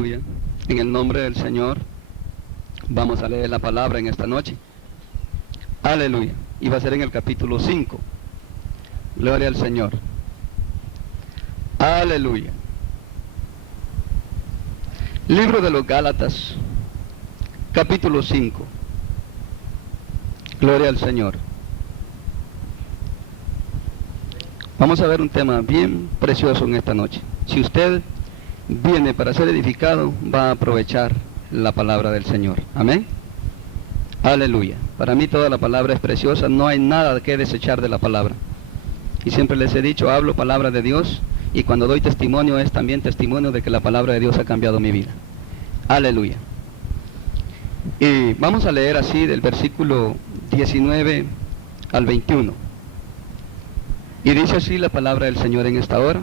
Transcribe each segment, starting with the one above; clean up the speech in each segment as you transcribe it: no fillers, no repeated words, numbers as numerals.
Aleluya. En el nombre del Señor vamos a leer la palabra en esta noche. Aleluya. Y va a ser en el capítulo 5. Gloria al Señor. Aleluya. Libro de los Gálatas, capítulo 5. Gloria al Señor. Vamos a ver un tema bien precioso en esta noche. Si usted viene para ser edificado, va a aprovechar la palabra del Señor. Amén. Aleluya. Para mí toda la palabra es preciosa, no hay nada que desechar de la palabra. Y siempre les he dicho, hablo palabra de Dios, y cuando doy testimonio es también testimonio de que la palabra de Dios ha cambiado mi vida. Aleluya. Y vamos a leer así del versículo 19 al 21. Y dice así la palabra del Señor en esta hora.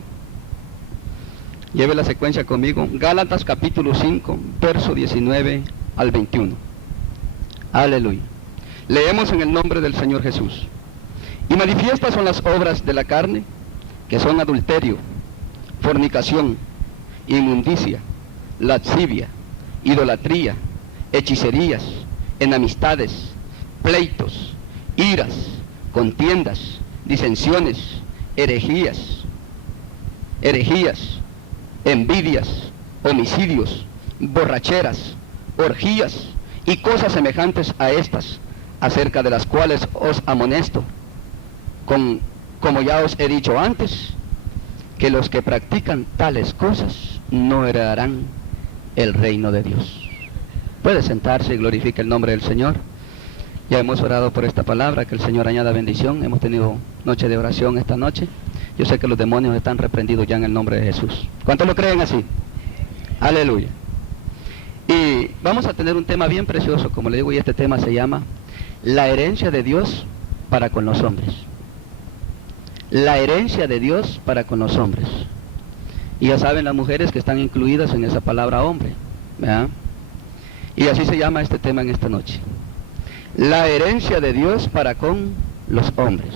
Lleve la secuencia conmigo. Gálatas capítulo 5, verso 19 al 21. Aleluya. Leemos en el nombre del Señor Jesús. Y manifiestas son las obras de la carne, que son adulterio, fornicación, inmundicia, lascivia, idolatría, hechicerías, enemistades, pleitos, iras, contiendas, disensiones, herejías, envidias, homicidios, borracheras, orgías y cosas semejantes a estas, acerca de las cuales os amonesto, como ya os he dicho antes, que los que practican tales cosas no heredarán el reino de Dios. Puede sentarse y glorifique el nombre del Señor. Ya hemos orado por esta palabra, que el Señor añada bendición. Hemos tenido noche de oración esta noche. Yo sé que los demonios están reprendidos ya en el nombre de Jesús. ¿Cuántos lo creen así? Aleluya. Y vamos a tener un tema bien precioso, como le digo, y este tema se llama la herencia de Dios para con los hombres. La herencia de Dios para con los hombres. Y ya saben las mujeres que están incluidas en esa palabra hombre, ¿verdad? Y así se llama este tema en esta noche. La herencia de Dios para con los hombres.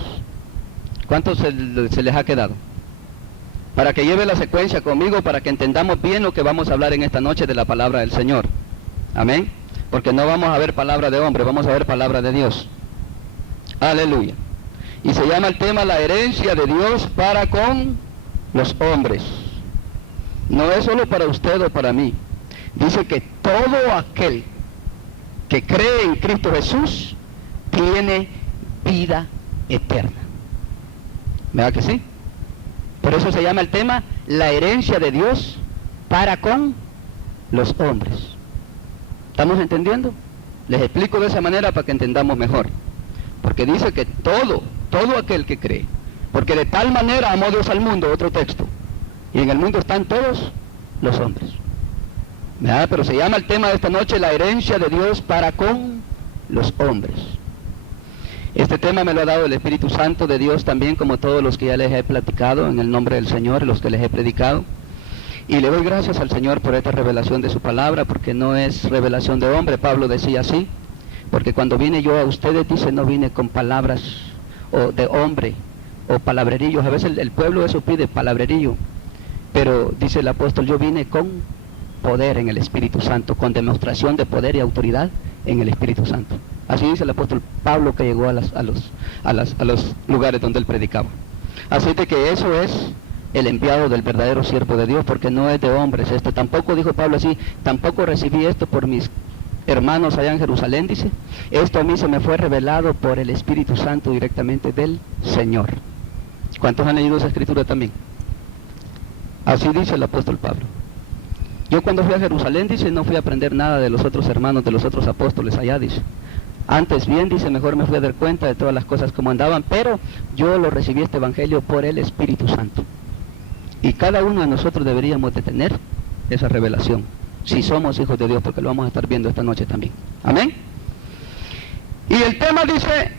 ¿Cuántos se les ha quedado? Para que lleve la secuencia conmigo, para que entendamos bien lo que vamos a hablar en esta noche de la palabra del Señor. Amén. Porque no vamos a ver palabra de hombre, vamos a ver palabra de Dios. Aleluya. Y se llama el tema la herencia de Dios para con los hombres. No es solo para usted o para mí. Dice que todo aquel que cree en Cristo Jesús tiene vida eterna. ¿Verdad que sí? Por eso se llama el tema la herencia de Dios para con los hombres. ¿Estamos entendiendo? Les explico de esa manera para que entendamos mejor. Porque dice que todo aquel que cree, porque de tal manera amó Dios al mundo, otro texto, y en el mundo están todos los hombres. ¿Verdad? Pero se llama el tema de esta noche la herencia de Dios para con los hombres. Este tema me lo ha dado el Espíritu Santo de Dios también, como todos los que ya les he platicado en el nombre del Señor, los que les he predicado. Y le doy gracias al Señor por esta revelación de su palabra, porque no es revelación de hombre. Pablo decía así, porque cuando vine yo a ustedes, dice, no vine con palabras o de hombre o palabrerillos. A veces el pueblo eso pide, palabrerillo. Pero dice el apóstol, yo vine con poder en el Espíritu Santo, con demostración de poder y autoridad en el Espíritu Santo. Así dice el apóstol Pablo, que llegó a los lugares donde él predicaba. Así de que eso es el enviado del verdadero siervo de Dios, porque no es de hombres esto. Tampoco, dijo Pablo así, tampoco recibí esto por mis hermanos allá en Jerusalén, dice. Esto a mí se me fue revelado por el Espíritu Santo directamente del Señor. ¿Cuántos han leído esa escritura también? Así dice el apóstol Pablo. Yo cuando fui a Jerusalén, dice, no fui a aprender nada de los otros hermanos, de los otros apóstoles allá, dice. Antes bien, dice, mejor me fui a dar cuenta de todas las cosas como andaban, pero yo lo recibí este evangelio por el Espíritu Santo. Y cada uno de nosotros deberíamos de tener esa revelación, si somos hijos de Dios, porque lo vamos a estar viendo esta noche también. Amén. Y el tema dice,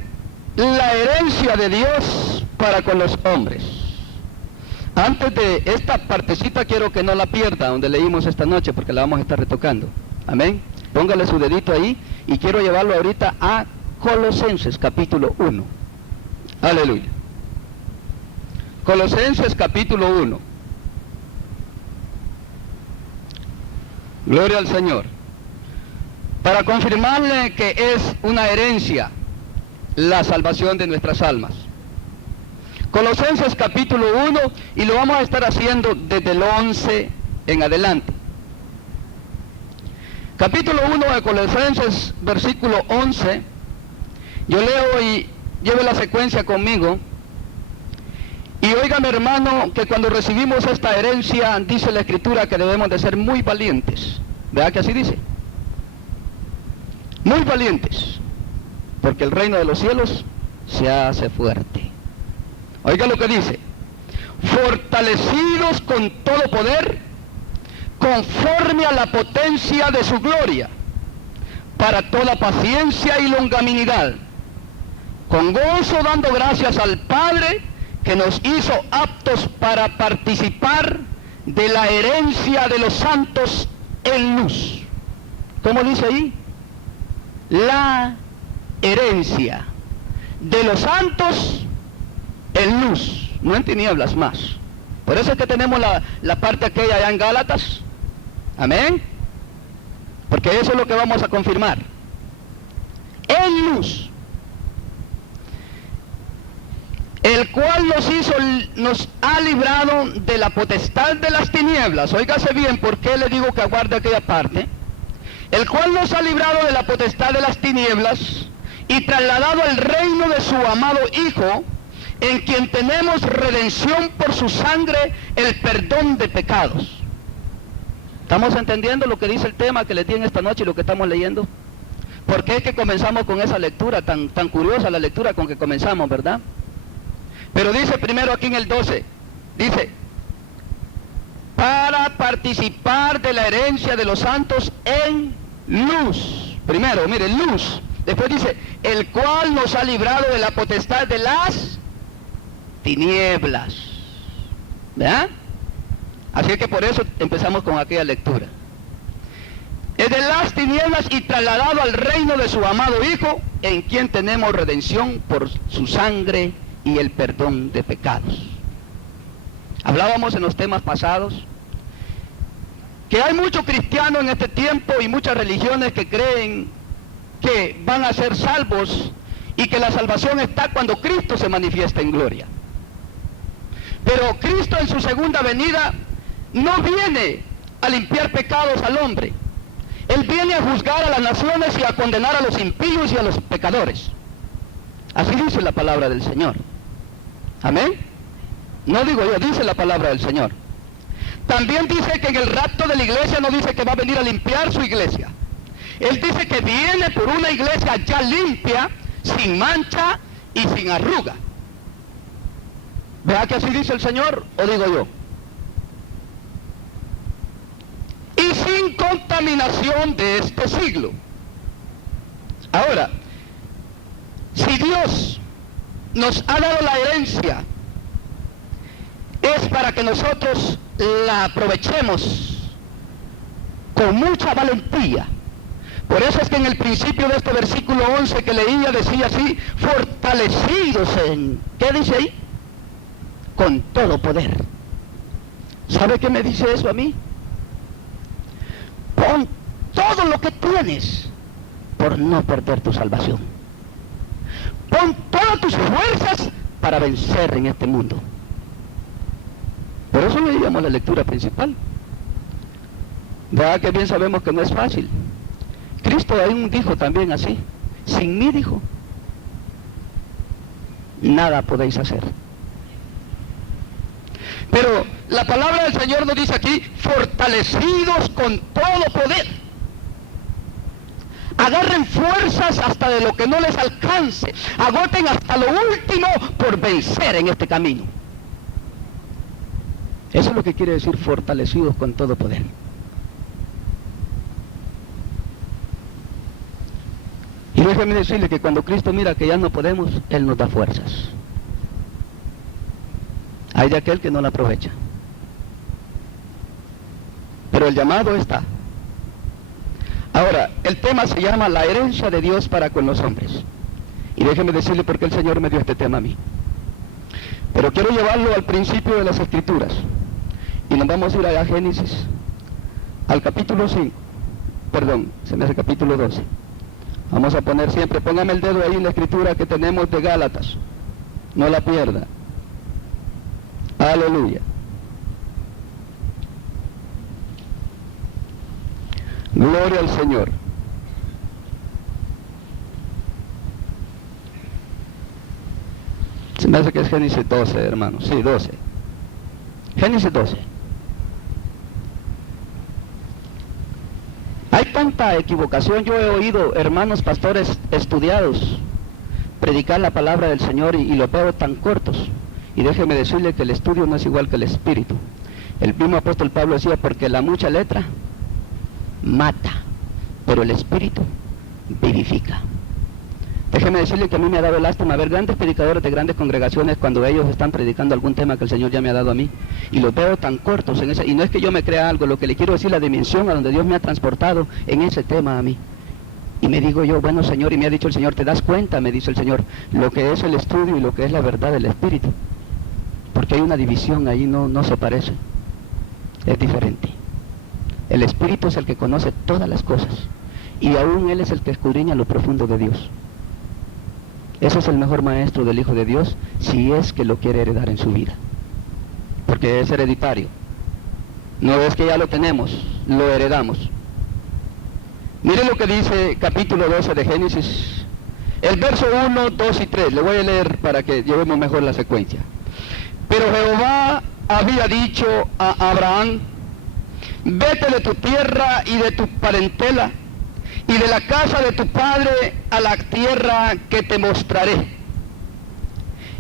la herencia de Dios para con los hombres. Antes de esta partecita quiero que no la pierda, donde leímos esta noche, porque la vamos a estar retocando. Amén. Póngale su dedito ahí y quiero llevarlo ahorita a Colosenses capítulo 1. Aleluya. Colosenses capítulo 1. Gloria al Señor. Para confirmarle que es una herencia la salvación de nuestras almas. Colosenses capítulo 1, y lo vamos a estar haciendo desde el 11 en adelante. Capítulo 1 de Colosenses, versículo 11. Yo leo y lleve la secuencia conmigo. Y óigame, hermano, que cuando recibimos esta herencia, dice la Escritura que debemos de ser muy valientes. ¿Verdad que así dice? Muy valientes, porque el reino de los cielos se hace fuerte. Oiga lo que dice: fortalecidos con todo poder, conforme a la potencia de su gloria, para toda paciencia y longanimidad, con gozo dando gracias al Padre, que nos hizo aptos para participar de la herencia de los santos en luz. ¿Cómo dice ahí? La herencia de los santos en luz, no en tinieblas más. Por eso es que tenemos la parte aquella allá en Gálatas. Amén. Porque eso es lo que vamos a confirmar. En luz, el cual nos ha librado de la potestad de las tinieblas. Óigase bien, ¿por qué le digo que aguarde aquella parte? El cual nos ha librado de la potestad de las tinieblas y trasladado al reino de su amado Hijo, en quien tenemos redención por su sangre, el perdón de pecados. ¿Estamos entendiendo lo que dice el tema que le di en esta noche y lo que estamos leyendo? ¿Por qué es que comenzamos con esa lectura, tan curiosa la lectura con que comenzamos, verdad? Pero dice primero aquí en el 12, dice, para participar de la herencia de los santos en luz. Primero, mire, luz. Después dice, el cual nos ha librado de la potestad de las tinieblas. ¿Verdad? Así que por eso empezamos con aquella lectura. Es de las tinieblas y trasladado al reino de su amado Hijo, en quien tenemos redención por su sangre y el perdón de pecados. Hablábamos en los temas pasados que hay muchos cristianos en este tiempo y muchas religiones que creen que van a ser salvos y que la salvación está cuando Cristo se manifiesta en gloria. Pero Cristo en su segunda venida no viene a limpiar pecados al hombre. Él viene a juzgar a las naciones y a condenar a los impíos y a los pecadores. Así dice la palabra del Señor. Amén. No digo yo, dice la palabra del Señor. También dice que en el rapto de la iglesia no dice que va a venir a limpiar su iglesia. Él dice que viene por una iglesia ya limpia, sin mancha y sin arruga. ¿Vea que así dice el Señor o digo yo? Y sin contaminación de este siglo. Ahora, si Dios nos ha dado la herencia, es para que nosotros la aprovechemos con mucha valentía. Por eso es que en el principio de este versículo 11 que leía decía así, fortalecidos en, ¿qué dice ahí? Con todo poder. ¿Sabe qué me dice eso a mí? Pon todo lo que tienes por no perder tu salvación. Pon todas tus fuerzas para vencer en este mundo. Por eso leíamos la lectura principal. ¿Verdad que bien sabemos que no es fácil? Cristo aún dijo también así, sin mí, dijo, nada podéis hacer. Pero la palabra del Señor nos dice aquí, fortalecidos con todo poder. Agarren fuerzas hasta de lo que no les alcance, agoten hasta lo último por vencer en este camino. Eso es lo que quiere decir fortalecidos con todo poder. Y déjeme decirle que cuando Cristo mira que ya no podemos, Él nos da fuerzas. Hay de aquel que no la aprovecha. Pero el llamado está. Ahora, el tema se llama la herencia de Dios para con los hombres. Y déjeme decirle por qué el Señor me dio este tema a mí. Pero quiero llevarlo al principio de las Escrituras. Y nos vamos a ir allá a Génesis, al capítulo 5. perdón, se me hace capítulo 12. Vamos a poner siempre, póngame el dedo ahí en la escritura que tenemos de Gálatas, no la pierda. Aleluya. Gloria al Señor. Se me hace que es Génesis 12, hermanos. Sí, 12. Génesis 12. Hay tanta equivocación. Yo he oído hermanos pastores estudiados predicar la palabra del Señor y lo veo tan cortos. Y déjeme decirle que el estudio no es igual que el espíritu. El mismo apóstol Pablo decía, porque la mucha letra mata, pero el espíritu vivifica. Déjeme decirle que a mí me ha dado lástima ver grandes predicadores de grandes congregaciones cuando ellos están predicando algún tema que el Señor ya me ha dado a mí, y los veo tan cortos en ese, y no es que yo me crea algo, lo que le quiero decir la dimensión a donde Dios me ha transportado en ese tema a mí. Y me digo yo, bueno Señor, y me ha dicho el Señor, ¿te das cuenta? Me dice el Señor, lo que es el estudio y lo que es la verdad del espíritu, porque hay una división ahí, no se parece, es diferente. El espíritu es el que conoce todas las cosas, y aún Él es el que escudriña lo profundo de Dios. Ese es el mejor maestro del Hijo de Dios, si es que lo quiere heredar en su vida, porque es hereditario. No es que ya lo tenemos, lo heredamos. Mire lo que dice capítulo 12 de Génesis, el verso 1, 2 y 3. Le voy a leer para que llevemos mejor la secuencia. Pero Jehová había dicho a Abraham, vete de tu tierra y de tu parentela, y de la casa de tu padre a la tierra que te mostraré.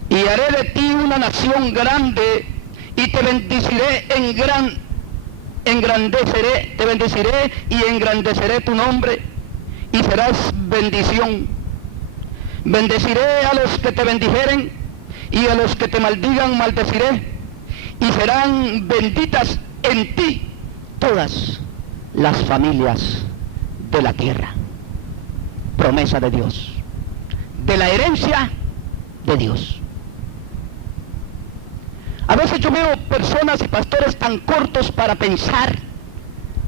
Y haré de ti una nación grande, y te bendeciré te bendeciré y engrandeceré tu nombre, y serás bendición. Bendeciré a los que te bendijeren, y a los que te maldigan maldeciré, y serán benditas en ti todas las familias de la tierra. Promesa de Dios, de la herencia de Dios. A veces yo veo personas y pastores tan cortos para pensar.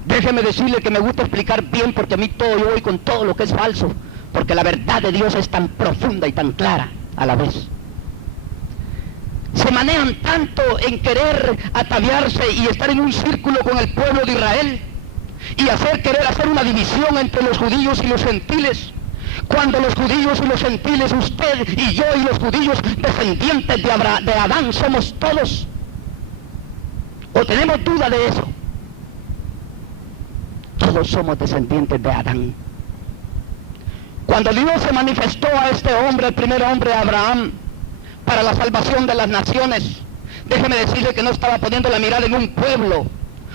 Déjeme decirle que me gusta explicar bien, porque a mí todo, yo voy con todo lo que es falso, porque la verdad de Dios es tan profunda y tan clara a la vez. Se manejan tanto en querer ataviarse y estar en un círculo con el pueblo de Israel, y querer hacer una división entre los judíos y los gentiles, cuando los judíos y los gentiles, usted y yo y los judíos descendientes de Adán somos todos. ¿O tenemos duda de eso? Todos somos descendientes de Adán. Cuando Dios se manifestó a este hombre, el primer hombre, Abraham, para la salvación de las naciones, déjeme decirle que no estaba poniendo la mirada en un pueblo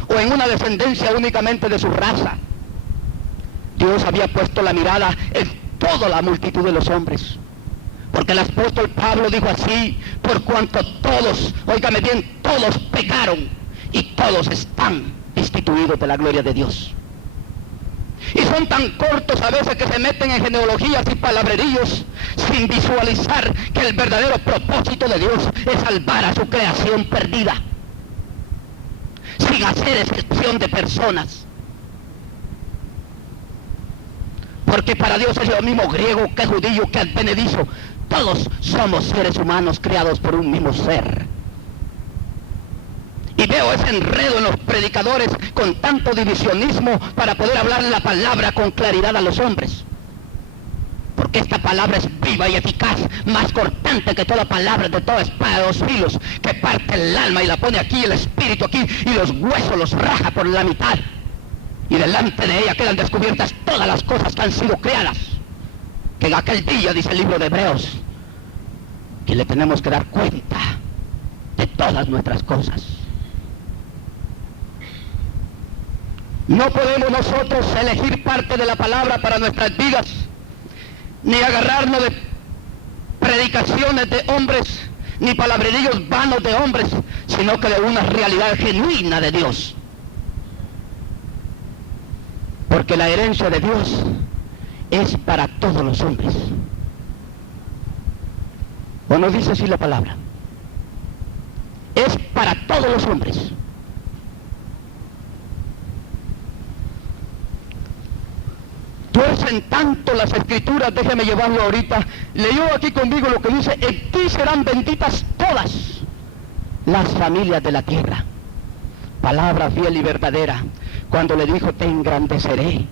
o en una descendencia únicamente de su raza. Dios había puesto la mirada en toda la multitud de los hombres, porque el apóstol Pablo dijo así, por cuanto todos, óigame bien, todos pecaron y todos están destituidos de la gloria de Dios. Y son tan cortos a veces que se meten en genealogías y palabreríos sin visualizar que el verdadero propósito de Dios es salvar a su creación perdida, sin hacer excepción de personas. Porque para Dios es lo mismo griego que judío que advenedizo. Todos somos seres humanos creados por un mismo ser. Y veo ese enredo en los predicadores con tanto divisionismo para poder hablar la palabra con claridad a los hombres. Porque esta palabra es viva y eficaz, más cortante que toda palabra de toda espada de dos filos, que parte el alma y la pone aquí, el espíritu aquí, y los huesos los raja por la mitad. Y delante de ella quedan descubiertas todas las cosas que han sido creadas. Que en aquel día, dice el libro de Hebreos, que le tenemos que dar cuenta de todas nuestras cosas. No podemos nosotros elegir parte de la palabra para nuestras vidas, ni agarrarnos de predicaciones de hombres, ni palabrerillos vanos de hombres, sino que de una realidad genuina de Dios. Porque la herencia de Dios es para todos los hombres. ¿O no dice así la palabra? Es para todos los hombres. tuercen tanto las escrituras, déjeme llevarlo ahorita. Leyó aquí conmigo lo que dice: en ti serán benditas todas las familias de la tierra. Palabra fiel y verdadera. Cuando le dijo: te engrandeceré.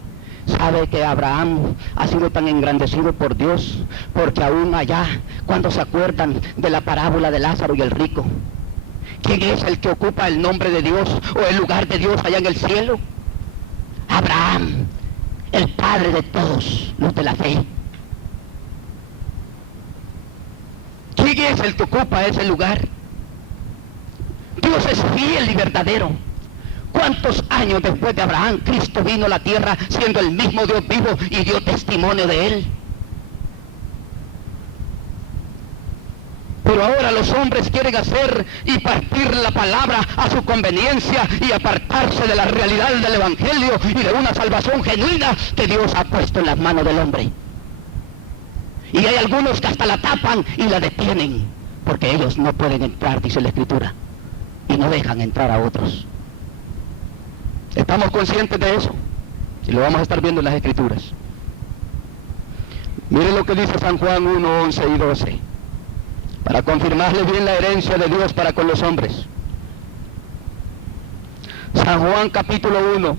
Sabe que Abraham ha sido tan engrandecido por Dios, porque aún allá, cuando se acuerdan de la parábola de Lázaro y el rico, ¿quién es el que ocupa el nombre de Dios o el lugar de Dios allá en el cielo? Abraham, el padre de todos los de la fe. ¿Quién es el que ocupa ese lugar? Dios es fiel y verdadero. ¿Cuántos años después de Abraham, Cristo vino a la tierra siendo el mismo Dios vivo y dio testimonio de él? Pero ahora los hombres quieren hacer y partir la palabra a su conveniencia y apartarse de la realidad del Evangelio y de una salvación genuina que Dios ha puesto en las manos del hombre. Y hay algunos que hasta la tapan y la detienen, porque ellos no pueden entrar, dice la Escritura, y no dejan entrar a otros. Estamos conscientes de eso, y lo vamos a estar viendo en las Escrituras. Miren lo que dice San Juan 1, 11 y 12, para confirmarles bien la herencia de Dios para con los hombres. San Juan capítulo 1.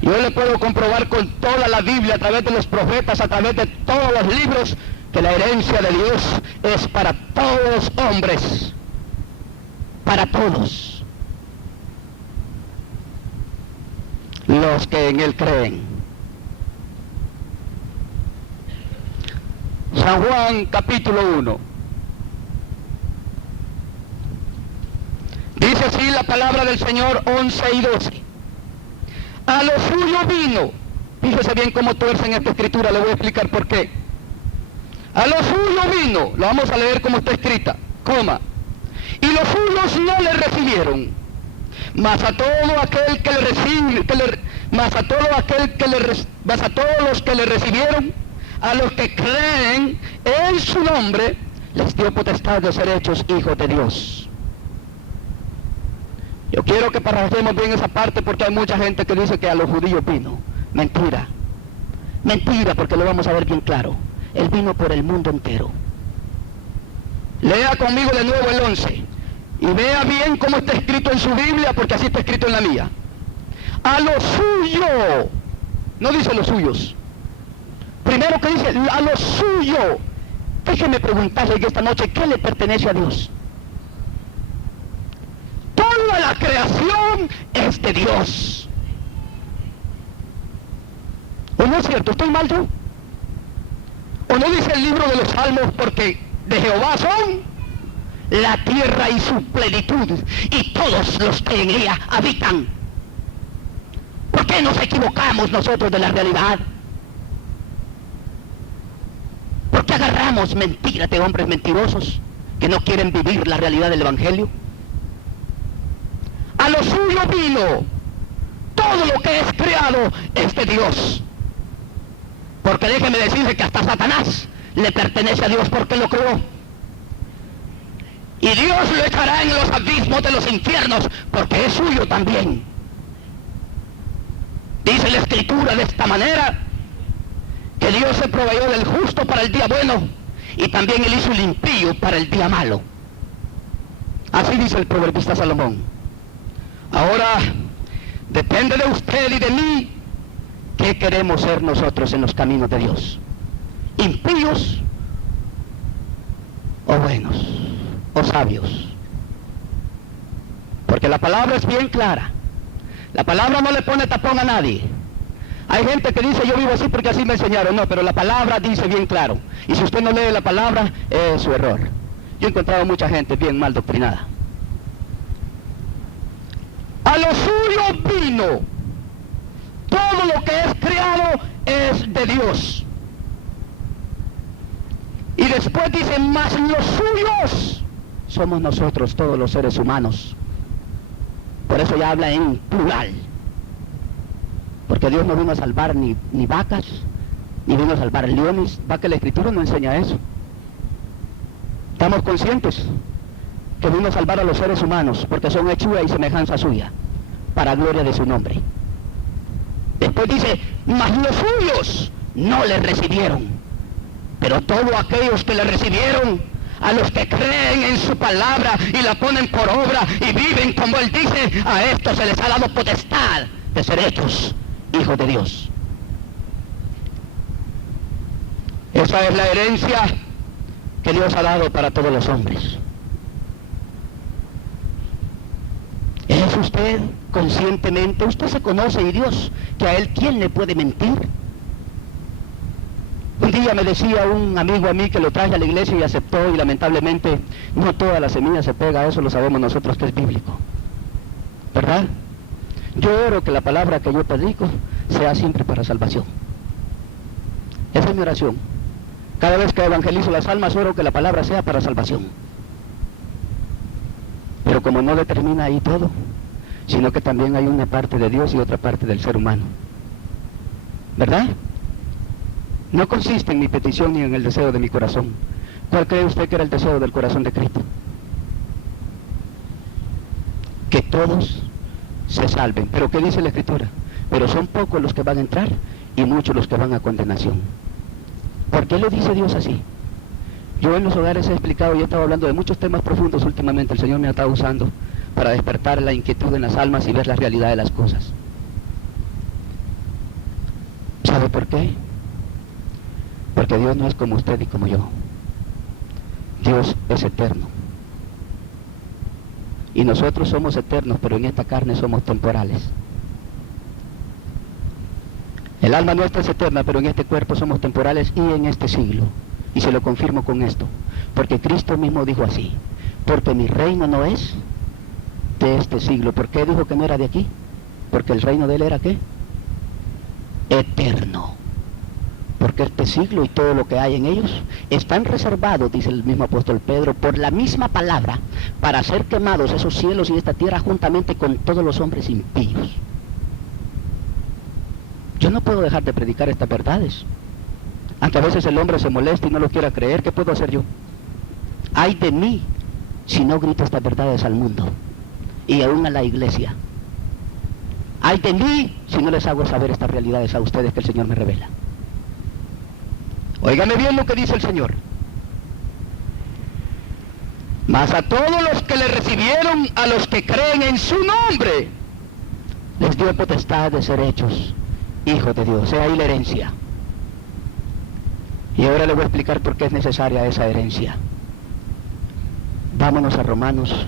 Yo le puedo comprobar con toda la Biblia, a través de los profetas, a través de todos los libros, que la herencia de Dios es para todos los hombres, para todos los que en Él creen. San Juan capítulo 1. Dice así la palabra del Señor, 11 y 12. A lo suyo vino. Fíjese bien cómo tuercen esta escritura, le voy a explicar por qué. A lo suyo vino, lo vamos a leer como está escrita, coma. Y los suyos no le recibieron. Mas a todo aquel que le recibe, mas a todos los que le recibieron, a los que creen en su nombre, les dio potestad de ser hechos hijos de Dios. Yo quiero que parafrasemos bien esa parte, porque hay mucha gente que dice que a los judíos vino. Mentira. Mentira, porque lo vamos a ver bien claro. Él vino por el mundo entero. Lea conmigo de nuevo el 11. Y vea bien cómo está escrito en su Biblia, porque así está escrito en la mía. A lo suyo. No dice los suyos. Primero que dice, a lo suyo. Déjeme preguntarle esta noche, ¿qué le pertenece a Dios? Toda la creación es de Dios. ¿O no es cierto? ¿Estoy mal yo? ¿O no dice el libro de los Salmos, porque de Jehová son la tierra y su plenitud, y todos los que en ella habitan? ¿Por qué nos equivocamos nosotros de la realidad? ¿Por qué agarramos mentiras de hombres mentirosos que no quieren vivir la realidad del Evangelio? A lo suyo vino. Todo lo que es creado es de Dios. Porque déjeme decirle que hasta Satanás le pertenece a Dios, porque lo creó. Y Dios lo echará en los abismos de los infiernos, porque es suyo también. Dice la Escritura de esta manera, que Dios se proveyó del justo para el día bueno, y también Él hizo el impío para el día malo. Así dice el proverbista Salomón. Ahora, depende de usted y de mí, ¿qué queremos ser nosotros en los caminos de Dios? ¿Impíos o buenos o sabios? Porque la palabra es bien clara. La palabra no le pone tapón a nadie. Hay gente que dice, yo vivo así porque así me enseñaron. No, pero la palabra dice bien claro. Y si usted no lee la palabra, es su error. Yo he encontrado mucha gente bien mal doctrinada. A lo suyo vino. Todo lo que es creado es de Dios. Y después dice, más los suyos somos nosotros, todos los seres humanos. Por eso ya habla en plural. Porque Dios no vino a salvar ni vacas, ni vino a salvar leones. Va que la Escritura no enseña eso. Estamos conscientes que vino a salvar a los seres humanos, porque son hechura y semejanza suya, para gloria de su nombre. Después dice, mas los suyos no le recibieron. Pero todos aquellos que le recibieron, a los que creen en su palabra y la ponen por obra y viven como Él dice, a estos se les ha dado potestad de ser hechos hijos de Dios. Esa es la herencia que Dios ha dado para todos los hombres. ¿Es usted conscientemente? Usted se conoce y Dios, que a Él ¿quién le puede mentir? Un día me decía un amigo a mí que lo traje a la iglesia y aceptó, y lamentablemente no toda la semilla se pega, eso lo sabemos nosotros que es bíblico, ¿verdad? Yo oro que la palabra que yo predico sea siempre para salvación. Esa es mi oración. Cada vez que evangelizo las almas, oro que la palabra sea para salvación. Pero como no determina ahí todo, sino que también hay una parte de Dios y otra parte del ser humano, ¿verdad? No consiste en mi petición ni en el deseo de mi corazón. ¿Cuál cree usted que era el deseo del corazón de Cristo? Que todos se salven. ¿Pero qué dice la Escritura? Pero son pocos los que van a entrar y muchos los que van a condenación. ¿Por qué lo dice Dios así? Yo en los hogares he explicado y he estado hablando de muchos temas profundos últimamente. El Señor me ha estado usando para despertar la inquietud en las almas y ver la realidad de las cosas. ¿Sabe por qué? Porque Dios no es como usted y como yo. Dios es eterno. Y nosotros somos eternos, pero en esta carne somos temporales. El alma nuestra es eterna, pero en este cuerpo somos temporales y en este siglo. Y se lo confirmo con esto. Porque Cristo mismo dijo así. Porque mi reino no es de este siglo. ¿Por qué dijo que no era de aquí? Porque el reino de Él era ¿qué? Eterno. Porque este siglo y todo lo que hay en ellos están reservados, dice el mismo apóstol Pedro, por la misma palabra, para ser quemados esos cielos y esta tierra juntamente con todos los hombres impíos. Yo no puedo dejar de predicar estas verdades. Aunque a veces el hombre se molesta y no lo quiera creer, ¿qué puedo hacer yo? Ay de mí si no grito estas verdades al mundo y aún a la iglesia. Ay de mí si no les hago saber estas realidades a ustedes que el Señor me revela. Óigame bien lo que dice el Señor. Mas a todos los que le recibieron, a los que creen en su nombre, les dio potestad de ser hechos hijos de Dios. Sea ahí la herencia. Y ahora le voy a explicar por qué es necesaria esa herencia. Vámonos a Romanos,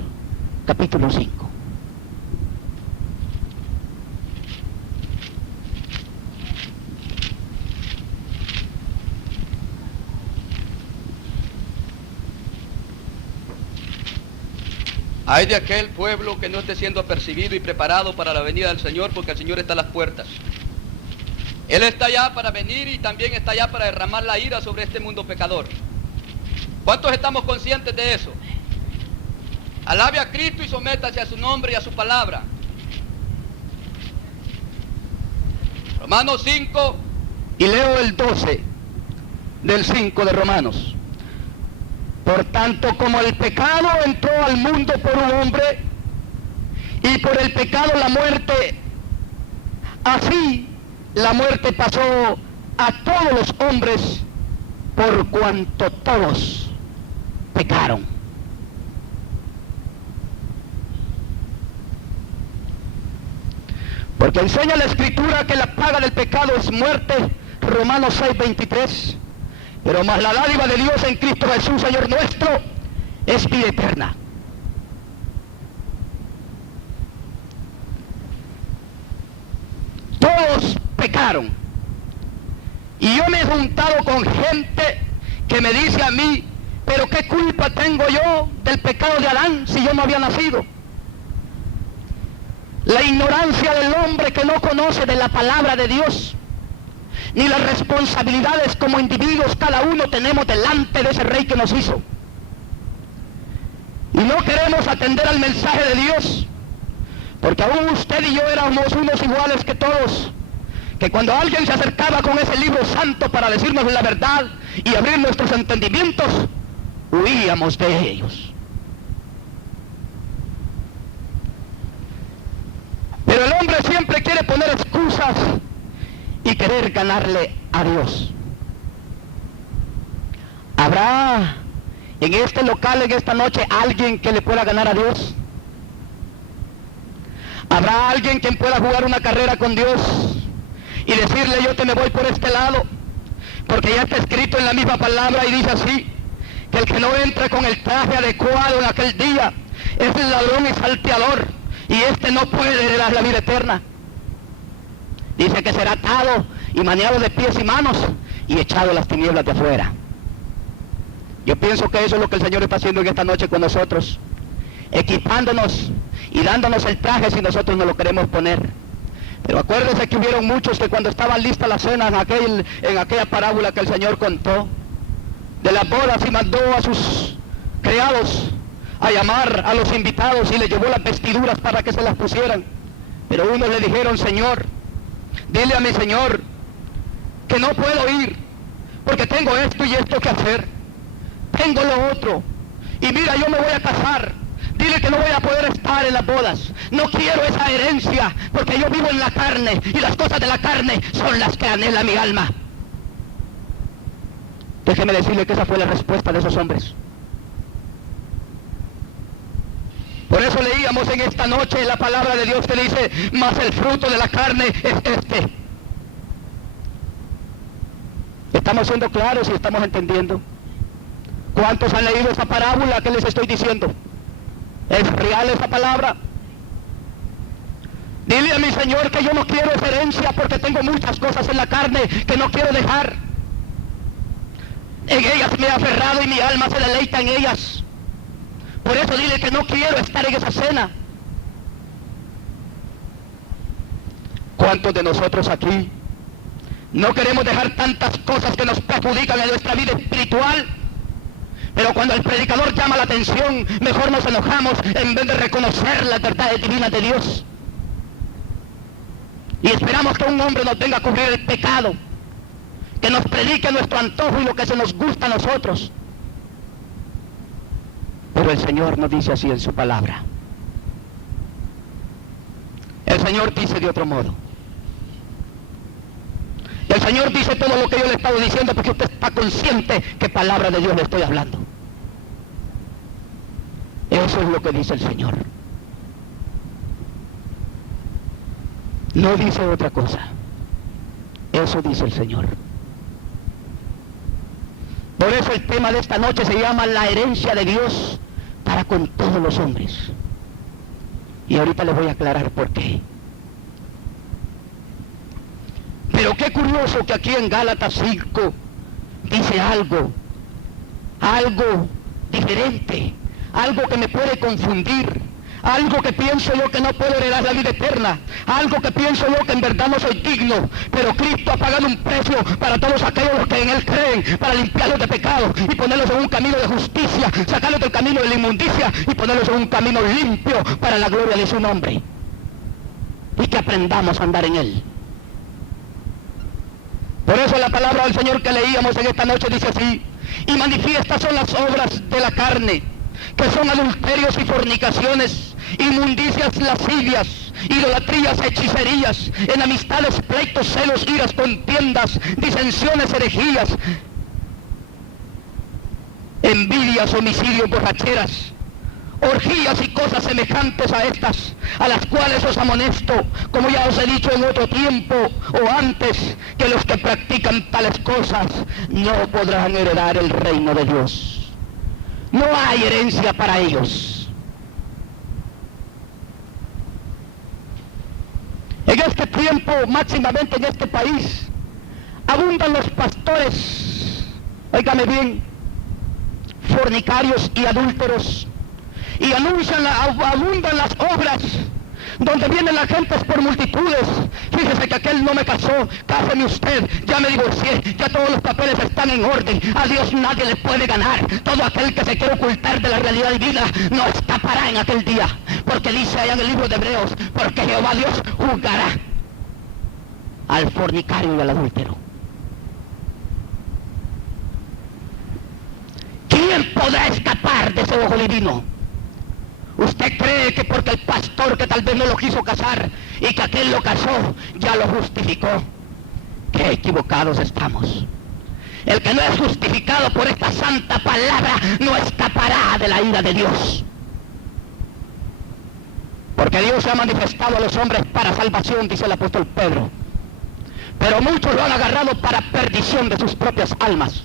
capítulo 5. Hay de aquel pueblo que no esté siendo apercibido y preparado para la venida del Señor, porque el Señor está a las puertas. Él está allá para venir y también está allá para derramar la ira sobre este mundo pecador. ¿Cuántos estamos conscientes de eso? Alabe a Cristo y sométase a su nombre y a su palabra. Romanos 5. Y leo el 12 del 5 de Romanos. Por tanto, como el pecado entró al mundo por un hombre, y por el pecado la muerte, así la muerte pasó a todos los hombres, por cuanto todos pecaron. Porque enseña la Escritura que la paga del pecado es muerte, Romanos 6:23. Pero más la dádiva de Dios en Cristo Jesús, Señor nuestro, es vida eterna. Todos pecaron. Y yo me he juntado con gente que me dice a mí, pero ¿qué culpa tengo yo del pecado de Adán si yo no había nacido? La ignorancia del hombre que no conoce de la palabra de Dios, ni las responsabilidades como individuos cada uno tenemos delante de ese Rey que nos hizo. Y no queremos atender al mensaje de Dios, porque aún usted y yo éramos unos iguales que todos, que cuando alguien se acercaba con ese libro santo para decirnos la verdad y abrir nuestros entendimientos, huíamos de ellos. Pero el hombre siempre quiere poner excusas querer ganarle a Dios. ¿Habrá en este local, en esta noche, alguien que le pueda ganar a Dios? ¿Habrá alguien quien pueda jugar una carrera con Dios y decirle: yo te me voy por este lado? Porque ya está escrito en la misma palabra y dice así, que el que no entre con el traje adecuado en aquel día es el ladrón y salteador, y este no puede heredar la vida eterna. Dice que será atado y maniado de pies y manos y echado a las tinieblas de afuera. Yo pienso que eso es lo que el Señor está haciendo en esta noche con nosotros, equipándonos y dándonos el traje si nosotros no lo queremos poner. Pero acuérdense que hubieron muchos que cuando estaba lista la cena en aquella parábola que el Señor contó de las bodas, y mandó a sus criados a llamar a los invitados y les llevó las vestiduras para que se las pusieran. Pero unos le dijeron: Señor, dile a mi Señor que no puedo ir porque tengo esto y esto que hacer, tengo lo otro, y mira, yo me voy a casar. Dile que no voy a poder estar en las bodas. No quiero esa herencia, porque yo vivo en la carne, y las cosas de la carne son las que anhela mi alma. Déjeme decirle que esa fue la respuesta de esos hombres. Por eso leíamos en esta noche la palabra de Dios que dice: mas el fruto de la carne es este. ¿Estamos siendo claros y estamos entendiendo? ¿Cuántos han leído esa parábola que les estoy diciendo? ¿Es real esa palabra? Dile a mi Señor que yo no quiero esa herencia porque tengo muchas cosas en la carne que no quiero dejar. En ellas me he aferrado y mi alma se deleita en ellas. Por eso dile que no quiero estar en esa cena. ¿Cuántos de nosotros aquí no queremos dejar tantas cosas que nos perjudican en nuestra vida espiritual? Pero cuando el predicador llama la atención, mejor nos enojamos en vez de reconocer las verdades divinas de Dios. Y esperamos que un hombre nos venga a cubrir el pecado, que nos predique nuestro antojo y lo que se nos gusta a nosotros. Pero el Señor nos dice así en su palabra. El Señor dice de otro modo. El Señor dice todo lo que yo le he estado diciendo porque usted está consciente que palabra de Dios le estoy hablando. Eso es lo que dice el Señor. No dice otra cosa. Eso dice el Señor. Por eso el tema de esta noche se llama la herencia de Dios para con todos los hombres. Y ahorita les voy a aclarar por qué. Pero qué curioso que aquí en Gálatas 5 dice algo diferente, algo que me puede confundir, algo que pienso yo que no puedo heredar la vida eterna, algo que pienso yo que en verdad no soy digno, pero Cristo ha pagado un precio para todos aquellos que en Él creen, para limpiarlos de pecado y ponerlos en un camino de justicia, sacarlos del camino de la inmundicia y ponerlos en un camino limpio para la gloria de su nombre, y que aprendamos a andar en Él. Por eso la palabra del Señor que leíamos en esta noche dice así: y manifiestas son las obras de la carne, que son adulterios y fornicaciones, inmundicias, lascivias, idolatrías, hechicerías, enemistades, pleitos, celos, iras, contiendas, disensiones, herejías, envidias, homicidios, borracheras, orgías y cosas semejantes a estas, a las cuales os amonesto, como ya os he dicho en otro tiempo o antes, que los que practican tales cosas no podrán heredar el reino de Dios. No hay herencia para ellos. En este tiempo, máximamente en este país, abundan los pastores, óigame bien, fornicarios y adúlteros, y abundan las obras donde vienen las gentes por multitudes. Fíjese que aquel no me casó, cáseme usted, ya me divorcié, ya todos los papeles están en orden, a Dios nadie le puede ganar. Todo aquel que se quiere ocultar de la realidad divina no escapará en aquel día, porque dice allá en el libro de Hebreos: porque Jehová Dios juzgará al fornicario y al adúltero. ¿Quién podrá escapar de ese ojo divino? ¿Usted cree que porque el pastor que tal vez no lo quiso casar y que aquel lo casó, ya lo justificó? qué equivocados estamos. El que no es justificado por esta santa palabra no escapará de la ira de Dios. Porque Dios se ha manifestado a los hombres para salvación, dice el apóstol Pedro. Pero muchos lo han agarrado para perdición de sus propias almas.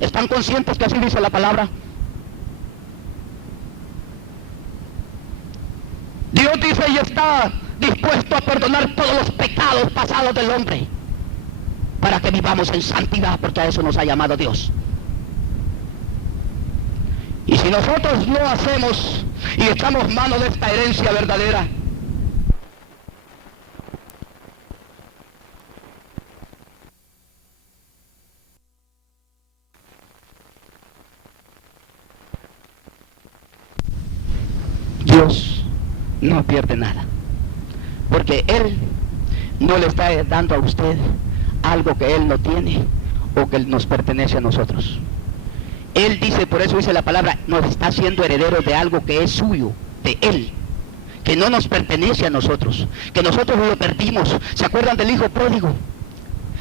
¿Están conscientes que así dice la palabra? Dios dice y está dispuesto a perdonar todos los pecados pasados del hombre, para que vivamos en santidad, porque a eso nos ha llamado Dios. Y si nosotros no hacemos y echamos mano de esta herencia verdadera, Dios no pierde nada, porque Él no le está dando a usted algo que Él no tiene o que nos pertenece a nosotros. Él dice, por eso dice la palabra, nos está haciendo herederos de algo que es suyo, de Él, que no nos pertenece a nosotros, que nosotros lo perdimos. ¿Se acuerdan del hijo pródigo?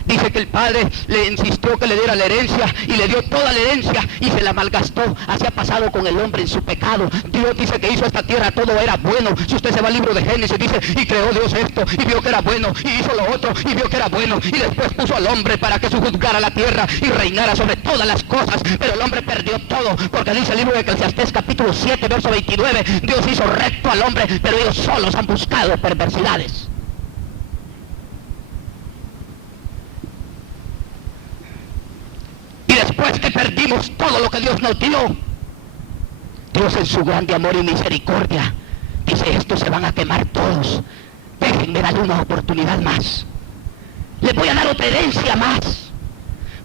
Dice que el padre le insistió que le diera la herencia y le dio toda la herencia y se la malgastó. Así ha pasado con el hombre en su pecado. Dios dice que hizo esta tierra, todo era bueno. Si usted se va al libro de Génesis, dice, y creó Dios esto, y vio que era bueno, y hizo lo otro, y vio que era bueno, y después puso al hombre para que sojuzgara la tierra y reinara sobre todas las cosas. Pero el hombre perdió todo, porque dice el libro de Eclesiastés capítulo 7, verso 29, Dios hizo recto al hombre, pero ellos solos han buscado perversidades. Y después que perdimos todo lo que Dios nos dio, Dios en su grande amor y misericordia dice, estos se van a quemar todos, déjenme darle una oportunidad más, les voy a dar otra herencia más.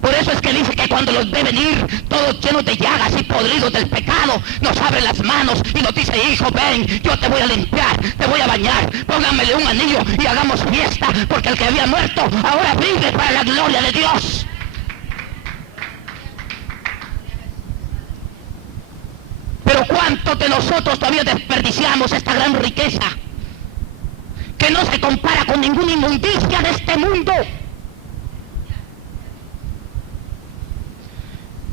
Por eso es que dice que cuando los ve venir todos llenos de llagas y podridos del pecado, nos abre las manos y nos dice, hijo, ven, yo te voy a limpiar, te voy a bañar, pónganmele un anillo y hagamos fiesta, porque el que había muerto ahora vive para la gloria de Dios. Pero ¿cuántos de nosotros todavía desperdiciamos esta gran riqueza que no se compara con ninguna inmundicia de este mundo?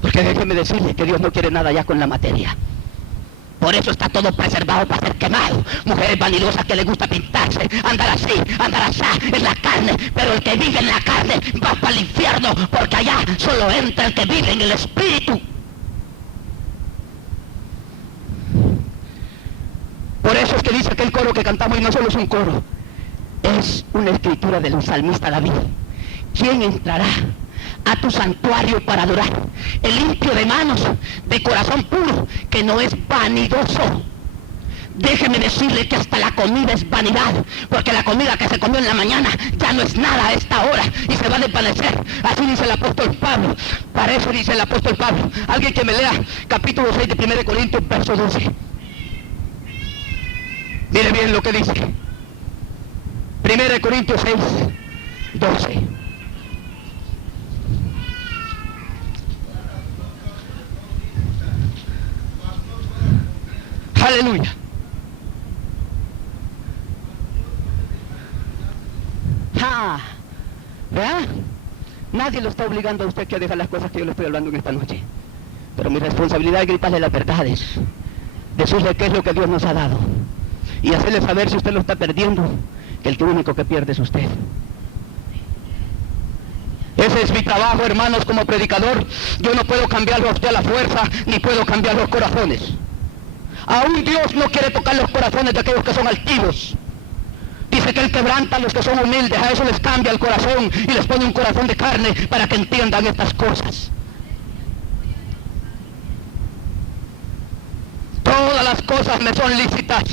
Porque déjeme decirle que Dios no quiere nada ya con la materia. Por eso está todo preservado para ser quemado. Mujeres vanidosas que les gusta pintarse, andar así, andar asá, en la carne. Pero el que vive en la carne va para el infierno, porque allá solo entra el que vive en el Espíritu. Por eso es que dice que el coro que cantamos, y no solo es un coro, es una escritura del salmista David. ¿Quién entrará a tu santuario para adorar? El limpio de manos, de corazón puro, que no es vanidoso. Déjeme decirle que hasta la comida es vanidad, porque la comida que se comió en la mañana ya no es nada a esta hora y se va a desvanecer. Así dice el apóstol Pablo. Para eso dice el apóstol Pablo. Alguien que me lea capítulo 6 de 1 Corintios, verso 12. Mire bien lo que dice. 1 Corintios 6, 12. Aleluya. ¿Verdad? Nadie lo está obligando a usted que deje las cosas que yo le estoy hablando en esta noche. Pero mi responsabilidad es gritarle las verdades, decirle qué es lo que Dios nos ha dado y hacerle saber, si usted lo está perdiendo, que el único que pierde es usted. Ese es mi trabajo, hermanos, como predicador. Yo no puedo cambiarlo a usted a la fuerza, ni puedo cambiar los corazones. Aún Dios no quiere tocar los corazones de aquellos que son altivos. Dice que Él quebranta a los que son humildes, a eso les cambia el corazón y les pone un corazón de carne para que entiendan estas cosas. Todas las cosas me son lícitas,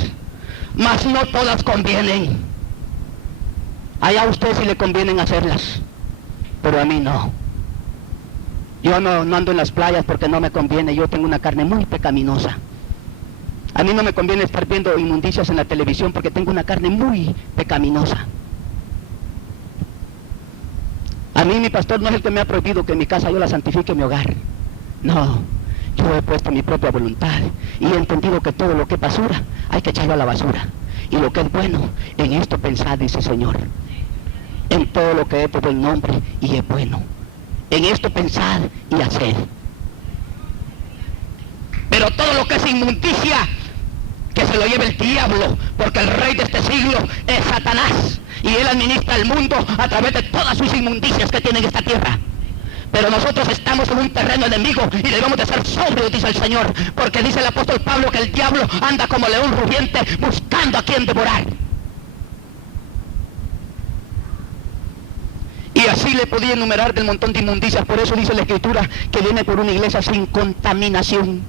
mas no todas convienen. Allá a usted sí le convienen hacerlas, pero a mí no. Yo no ando en las playas porque no me conviene. Yo tengo una carne muy pecaminosa. A mí no me conviene estar viendo inmundicias en la televisión porque tengo una carne muy pecaminosa. A mí mi pastor no es el que me ha prohibido que en mi casa yo la santifique en mi hogar. No, yo he puesto mi propia voluntad y he entendido que todo lo que es basura hay que echarlo a la basura. Y lo que es bueno, en esto pensad, dice el Señor. en todo lo que es de buen nombre y es bueno. En esto pensad y haced. Pero todo lo que es inmundicia, que se lo lleve el diablo, porque el rey de este siglo es Satanás, y él administra el mundo a través de todas sus inmundicias que tiene en esta tierra. Pero nosotros estamos en un terreno enemigo y debemos de ser sobrios, dice el Señor, porque dice el apóstol Pablo que el diablo anda como león rugiente buscando a quien devorar. Y así le podía enumerar del montón de inmundicias. Por eso dice la Escritura que viene por una iglesia sin contaminación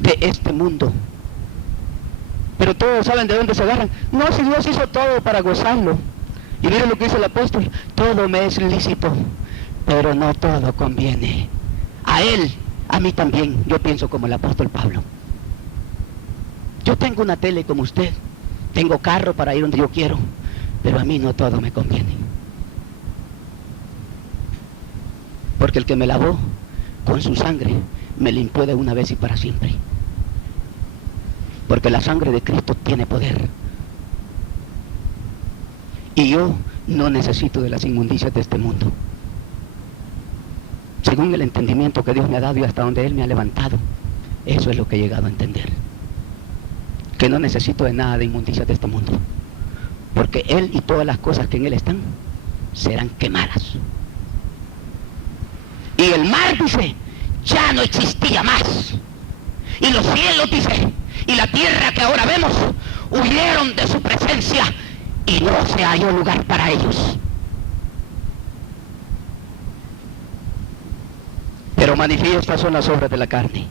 de este mundo. Pero todos saben de dónde se agarran. No, si Dios hizo todo para gozarlo. Y miren lo que dice el apóstol: todo me es lícito, pero no todo conviene. A él, a mí también. Yo pienso como el apóstol Pablo. Yo tengo una tele como usted, tengo carro para ir donde yo quiero, pero a mí no todo me conviene. Porque el que me lavó con su sangre me limpió de una vez y para siempre. Porque la sangre de Cristo tiene poder. Y yo no necesito de las inmundicias de este mundo. Según el entendimiento que Dios me ha dado y hasta donde Él me ha levantado, eso es lo que he llegado a entender. Que no necesito de nada de inmundicias de este mundo. Porque Él y todas las cosas que en Él están serán quemadas. Y el mar, dice, ya no existía más. Y los cielos, dice, y la tierra que ahora vemos, huyeron de su presencia y no se halló lugar para ellos. Pero manifiestas son las obras de la carne.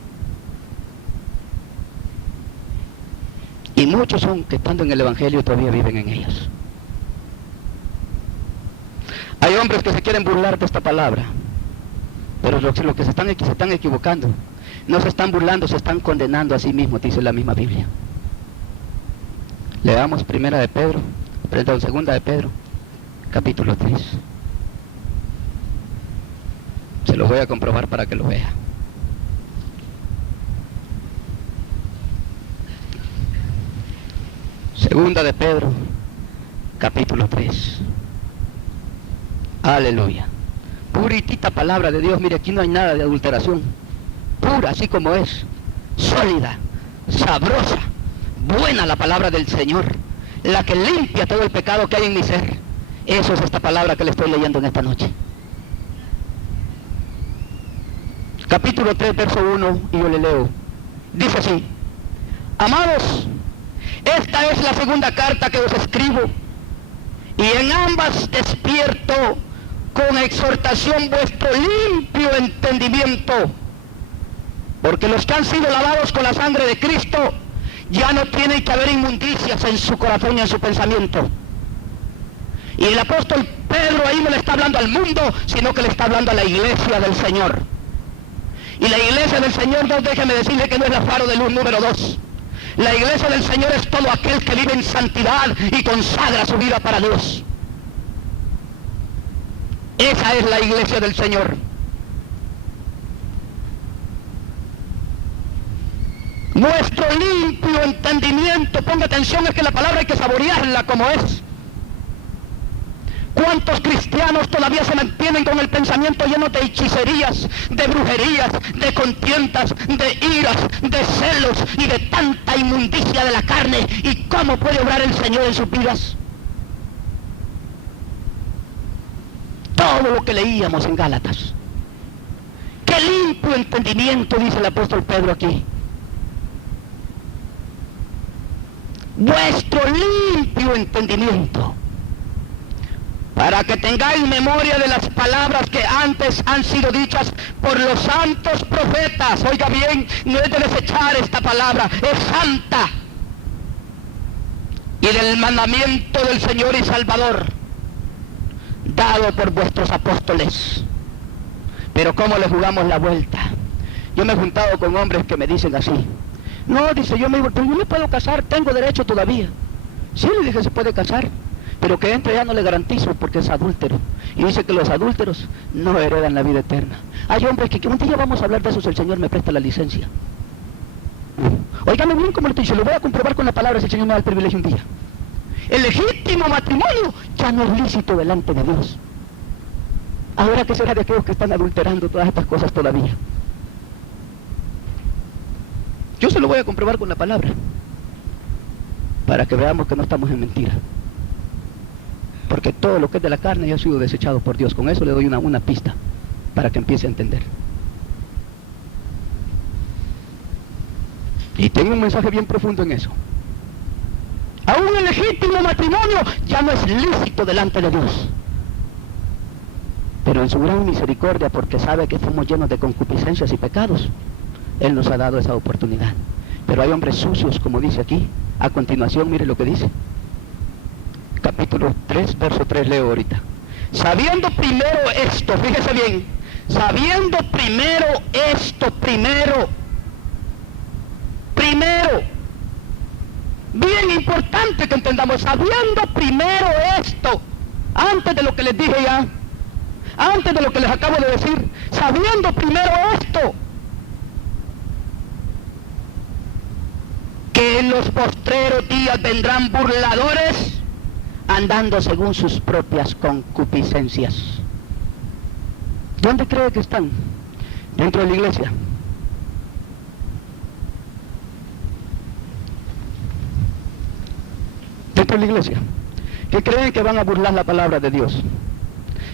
Y muchos son que estando en el Evangelio todavía viven en ellas. Hay hombres que se quieren burlar de esta palabra, pero los que se están equivocando. No se están burlando, se están condenando a sí mismos, dice la misma Biblia. Leamos segunda de Pedro, capítulo 3. Se lo voy a comprobar para que lo vea. Segunda de Pedro, capítulo 3. Aleluya. Puritita palabra de Dios. Mire, aquí no hay nada de adulteración. Pura, así como es. Sólida, sabrosa, buena la palabra del Señor. La que limpia todo el pecado que hay en mi ser. Eso es esta palabra que le estoy leyendo en esta noche. Capítulo 3, verso 1, y yo le leo. Dice así: amados, esta es la segunda carta que os escribo, y en ambas despierto con exhortación vuestro limpio entendimiento, porque los que han sido lavados con la sangre de Cristo ya no tienen que haber inmundicias en su corazón y en su pensamiento. Y el apóstol Pedro ahí no le está hablando al mundo, sino que le está hablando a la iglesia del Señor. Y la iglesia del Señor, déjeme decirle que no es la faro de luz número 2. La iglesia del Señor es todo aquel que vive en santidad y consagra su vida para Dios. Esa es la iglesia del Señor. Nuestro limpio entendimiento, ponga atención, es que la palabra hay que saborearla como es. ¿Cuántos cristianos todavía se mantienen con el pensamiento lleno de hechicerías, de brujerías, de contiendas, de iras, de celos y de tanta inmundicia de la carne? ¿Y cómo puede obrar el Señor en sus vidas? Todo lo que leíamos en Gálatas. ¡Qué limpio entendimiento!, dice el apóstol Pedro aquí. Vuestro limpio entendimiento, para que tengáis memoria de las palabras que antes han sido dichas por los santos profetas. Oiga bien, no es de desechar esta palabra, es santa. Y del mandamiento del Señor y Salvador, dado por vuestros apóstoles. Pero ¿cómo le jugamos la vuelta? Yo me he juntado con hombres que me dicen así: no, dice, yo me puedo casar, tengo derecho todavía. Sí, le dije, se puede casar, pero que entre ya no le garantizo porque es adúltero. Y dice que los adúlteros no heredan la vida eterna. Hay hombres que un día vamos a hablar de eso si el Señor me presta la licencia. Óigame bien como lo dice, lo voy a comprobar con la palabra si el Señor me da el privilegio un día. El legítimo matrimonio ya no es lícito delante de Dios. Ahora, ¿qué será de aquellos que están adulterando todas estas cosas todavía? Yo se lo voy a comprobar con la palabra, para que veamos que no estamos en mentira. Porque todo lo que es de la carne ya ha sido desechado por Dios. Con eso le doy una pista, para que empiece a entender. Y tengo un mensaje bien profundo en eso. Aún el legítimo matrimonio ya no es lícito delante de Dios. Pero en su gran misericordia, porque sabe que fuimos llenos de concupiscencias y pecados, Él nos ha dado esa oportunidad. Pero hay hombres sucios, como dice aquí. A continuación, mire lo que dice. Capítulo 3, verso 3, leo ahorita. Sabiendo primero esto, fíjese bien, sabiendo primero esto, primero, bien importante que entendamos, sabiendo primero esto, antes de lo que les dije ya, antes de lo que les acabo de decir, sabiendo primero esto, que en los postreros días vendrán burladores, andando según sus propias concupiscencias. ¿Dónde cree que están? Dentro de la iglesia. Dentro de la iglesia. Que creen que van a burlar la palabra de Dios.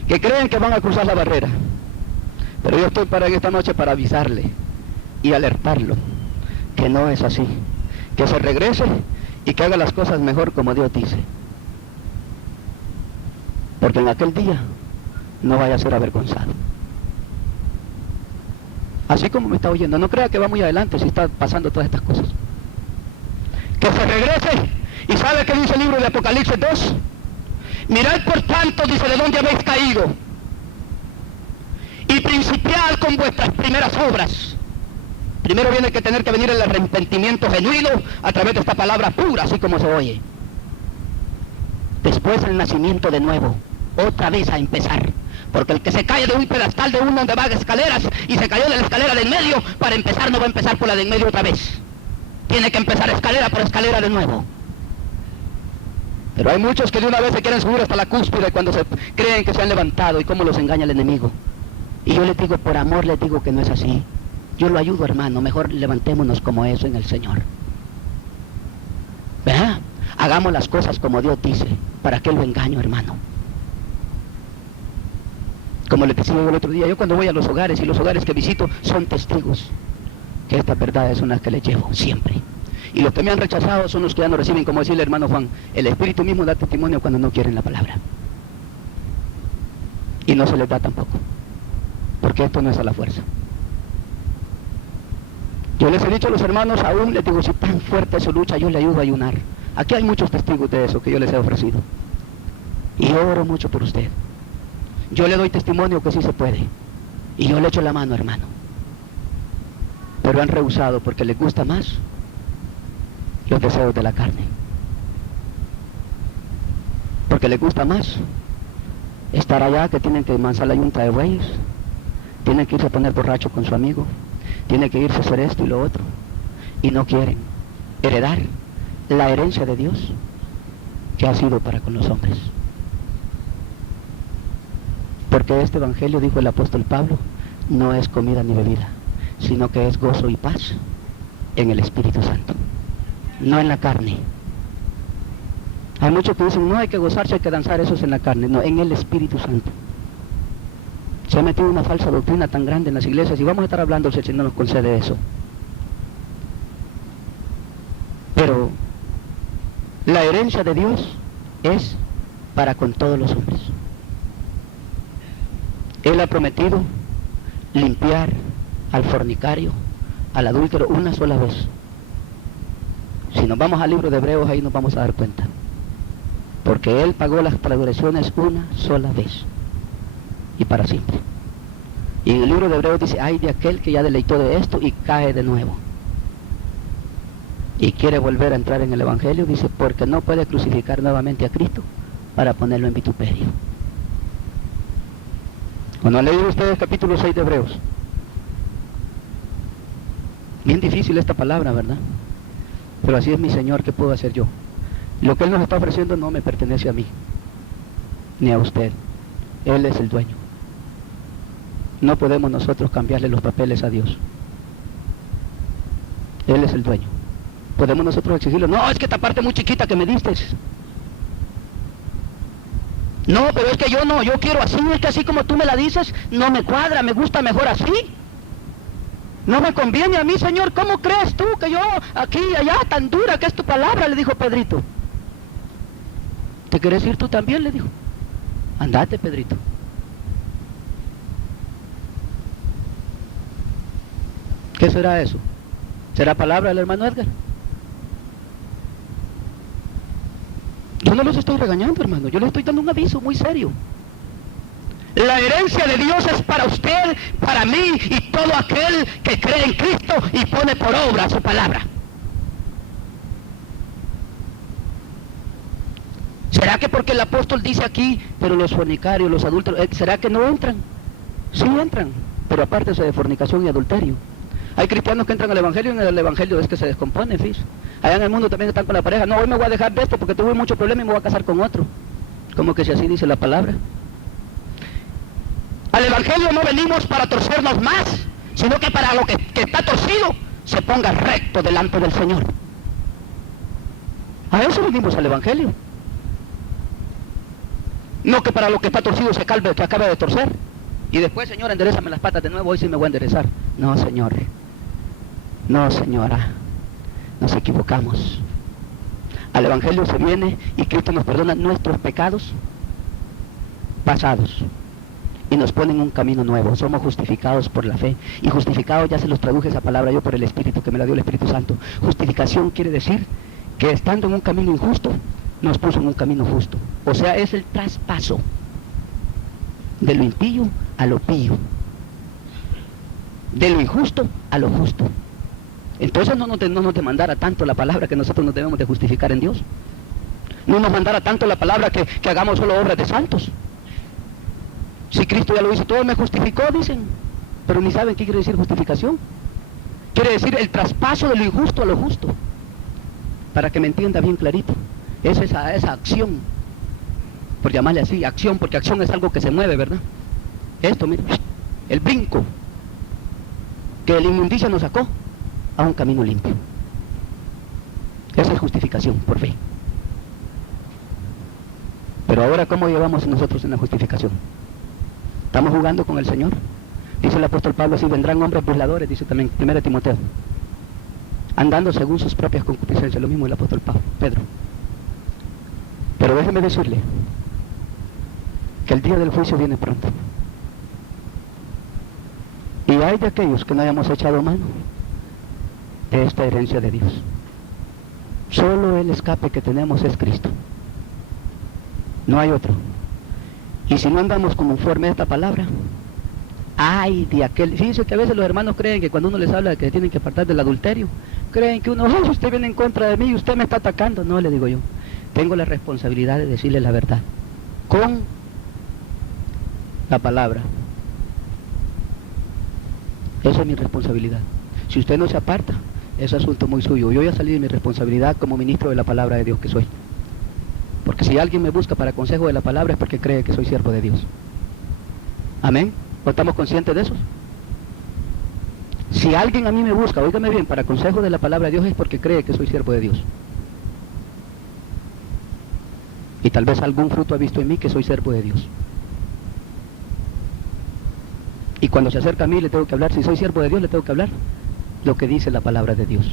Que creen que van a cruzar la barrera. Pero yo estoy para esta noche para avisarle y alertarlo que no es así. Que se regrese y que haga las cosas mejor como Dios dice. Porque en aquel día no vaya a ser avergonzado. Así como me está oyendo, no crea que va muy adelante si está pasando todas estas cosas. Que se regrese. ¿Y sabe qué dice el libro de Apocalipsis 2? Mirad por tanto, dice, de dónde habéis caído, y principiad con vuestras primeras obras. Primero viene que tener que venir el arrepentimiento genuino a través de esta palabra pura, así como se oye. Después el nacimiento de nuevo, otra vez a empezar. Porque el que se cae de un pedestal de uno donde va escaleras y se cayó de la escalera de en medio, para empezar no va a empezar por la de en medio otra vez. Tiene que empezar escalera por escalera de nuevo. Pero hay muchos que de una vez se quieren subir hasta la cúspide cuando se creen que se han levantado, y cómo los engaña el enemigo. Y yo les digo, por amor les digo que no es así. Yo lo ayudo, hermano, mejor levantémonos como eso en el Señor. ¿Verdad? Hagamos las cosas como Dios dice. ¿Para qué lo engaño, hermano? Como les decía yo el otro día, yo cuando voy a los hogares, y los hogares que visito son testigos que esta verdad es una que les llevo siempre. Y los que me han rechazado son los que ya no reciben, como decía el hermano Juan, el Espíritu mismo da testimonio cuando no quieren la palabra. Y no se les da tampoco, porque esto no es a la fuerza. Yo les he dicho a los hermanos, aún les digo, si tan fuerte es su lucha, yo le ayudo a ayunar. Aquí hay muchos testigos de eso que yo les he ofrecido. Y yo oro mucho por usted. Yo le doy testimonio que sí se puede. Y yo le echo la mano, hermano. Pero han rehusado porque les gusta más los deseos de la carne. Porque les gusta más estar allá, que tienen que mansar la yunta de bueyes, tienen que irse a poner borracho con su amigo, tienen que irse a hacer esto y lo otro, y no quieren heredar la herencia de Dios que ha sido para con los hombres. Porque este evangelio, dijo el apóstol Pablo, no es comida ni bebida, sino que es gozo y paz en el Espíritu Santo, no en la carne. Hay muchos que dicen, no hay que gozarse, hay que danzar, eso es en la carne. No, en el Espíritu Santo. Se ha metido una falsa doctrina tan grande en las iglesias, y vamos a estar hablando si el Señor nos concede eso. Pero la herencia de Dios es para con todos los hombres. Él ha prometido limpiar al fornicario, al adúltero, una sola vez. Si nos vamos al libro de Hebreos, ahí nos vamos a dar cuenta. Porque Él pagó las transgresiones una sola vez, y para siempre. Y en el libro de Hebreos dice, ay de aquel que ya deleitó de esto y cae de nuevo. Y quiere volver a entrar en el Evangelio, dice, porque no puede crucificar nuevamente a Cristo para ponerlo en vituperio. ¿O no han leído ustedes capítulo 6 de Hebreos? Bien difícil esta palabra, ¿verdad? Pero así es mi Señor, ¿qué puedo hacer yo? Lo que Él nos está ofreciendo no me pertenece a mí, ni a usted. Él es el dueño. No podemos nosotros cambiarle los papeles a Dios. Él es el dueño. Podemos nosotros exigirle, no, es que esta parte muy chiquita que me diste. No, pero es que yo no, yo quiero así, es que así como tú me la dices, no me cuadra, me gusta mejor así. No me conviene a mí, Señor, ¿cómo crees tú que yo aquí y allá, tan dura que es tu palabra? Le dijo Pedrito. ¿Te quieres ir tú también? Le dijo. Andate, Pedrito. ¿Qué será eso? ¿Será palabra del hermano Edgar? Yo no los estoy regañando, hermano, yo les estoy dando un aviso muy serio. La herencia de Dios es para usted, para mí y todo aquel que cree en Cristo y pone por obra su palabra. ¿Será que porque el apóstol dice aquí, pero los fornicarios, los adúlteros, será que no entran? Sí entran, pero apártese de fornicación y adulterio. Hay cristianos que entran al evangelio y en el evangelio es que se descompone, fíjese. Allá en el mundo también están con la pareja. No, hoy me voy a dejar de esto porque tuve mucho problema y me voy a casar con otro. Como que si así dice la palabra. Al evangelio no venimos para torcernos más, sino que para lo que está torcido se ponga recto delante del Señor. A eso venimos al evangelio. No que para lo que está torcido se acabe de torcer. Y después, Señor, enderezame las patas de nuevo, hoy sí me voy a enderezar. No, Señor. No, señora. Nos equivocamos. Al evangelio se viene y Cristo nos perdona nuestros pecados pasados y nos pone en un camino nuevo. Somos justificados por la fe, y justificados, ya se los traduje esa palabra yo por el Espíritu que me la dio el Espíritu Santo. Justificación quiere decir que estando en un camino injusto nos puso en un camino justo. O sea, es el traspaso de lo impío a lo pío, de lo injusto a lo justo. Entonces no nos demandara tanto la palabra que nosotros nos debemos de justificar en Dios. No nos mandara tanto la palabra que hagamos solo obras de santos. Si Cristo ya lo hizo todo, me justificó, dicen, pero ni saben qué quiere decir justificación. Quiere decir el traspaso de lo injusto a lo justo. Para que me entienda bien clarito, es esa acción, por llamarle así, acción, porque acción es algo que se mueve, ¿verdad? Esto, mira, el brinco que la inmundicia nos sacó a un camino limpio. Esa es justificación por fe. Pero ahora, ¿cómo llevamos nosotros en la justificación? ¿Estamos jugando con el Señor? Dice el apóstol Pablo, así vendrán hombres burladores, dice también 1 Timoteo, andando según sus propias concupiscencias, lo mismo el apóstol Pedro. Pero déjeme decirle que el día del juicio viene pronto. Y hay de aquellos que no hayamos echado mano de esta herencia de Dios. Solo el escape que tenemos es Cristo. No hay otro. Y si no andamos conforme a esta palabra, ay de aquel. Fíjense que a veces los hermanos creen que cuando uno les habla de que tienen que apartar del adulterio, creen que uno, oh, usted viene en contra de mí y usted me está atacando. No, le digo yo, tengo la responsabilidad de decirle la verdad con la palabra. Esa es mi responsabilidad. Si usted no se aparta, es asunto muy suyo. Yo voy a salir de mi responsabilidad como ministro de la palabra de Dios que soy. Porque si alguien me busca para consejo de la palabra es porque cree que soy siervo de Dios. ¿Amén? ¿No estamos conscientes de eso? Si alguien a mí me busca, óigame bien, para consejo de la palabra de Dios es porque cree que soy siervo de Dios. Y tal vez algún fruto ha visto en mí que soy siervo de Dios. Y cuando se acerca a mí le tengo que hablar, si soy siervo de Dios le tengo que hablar lo que dice la palabra de Dios.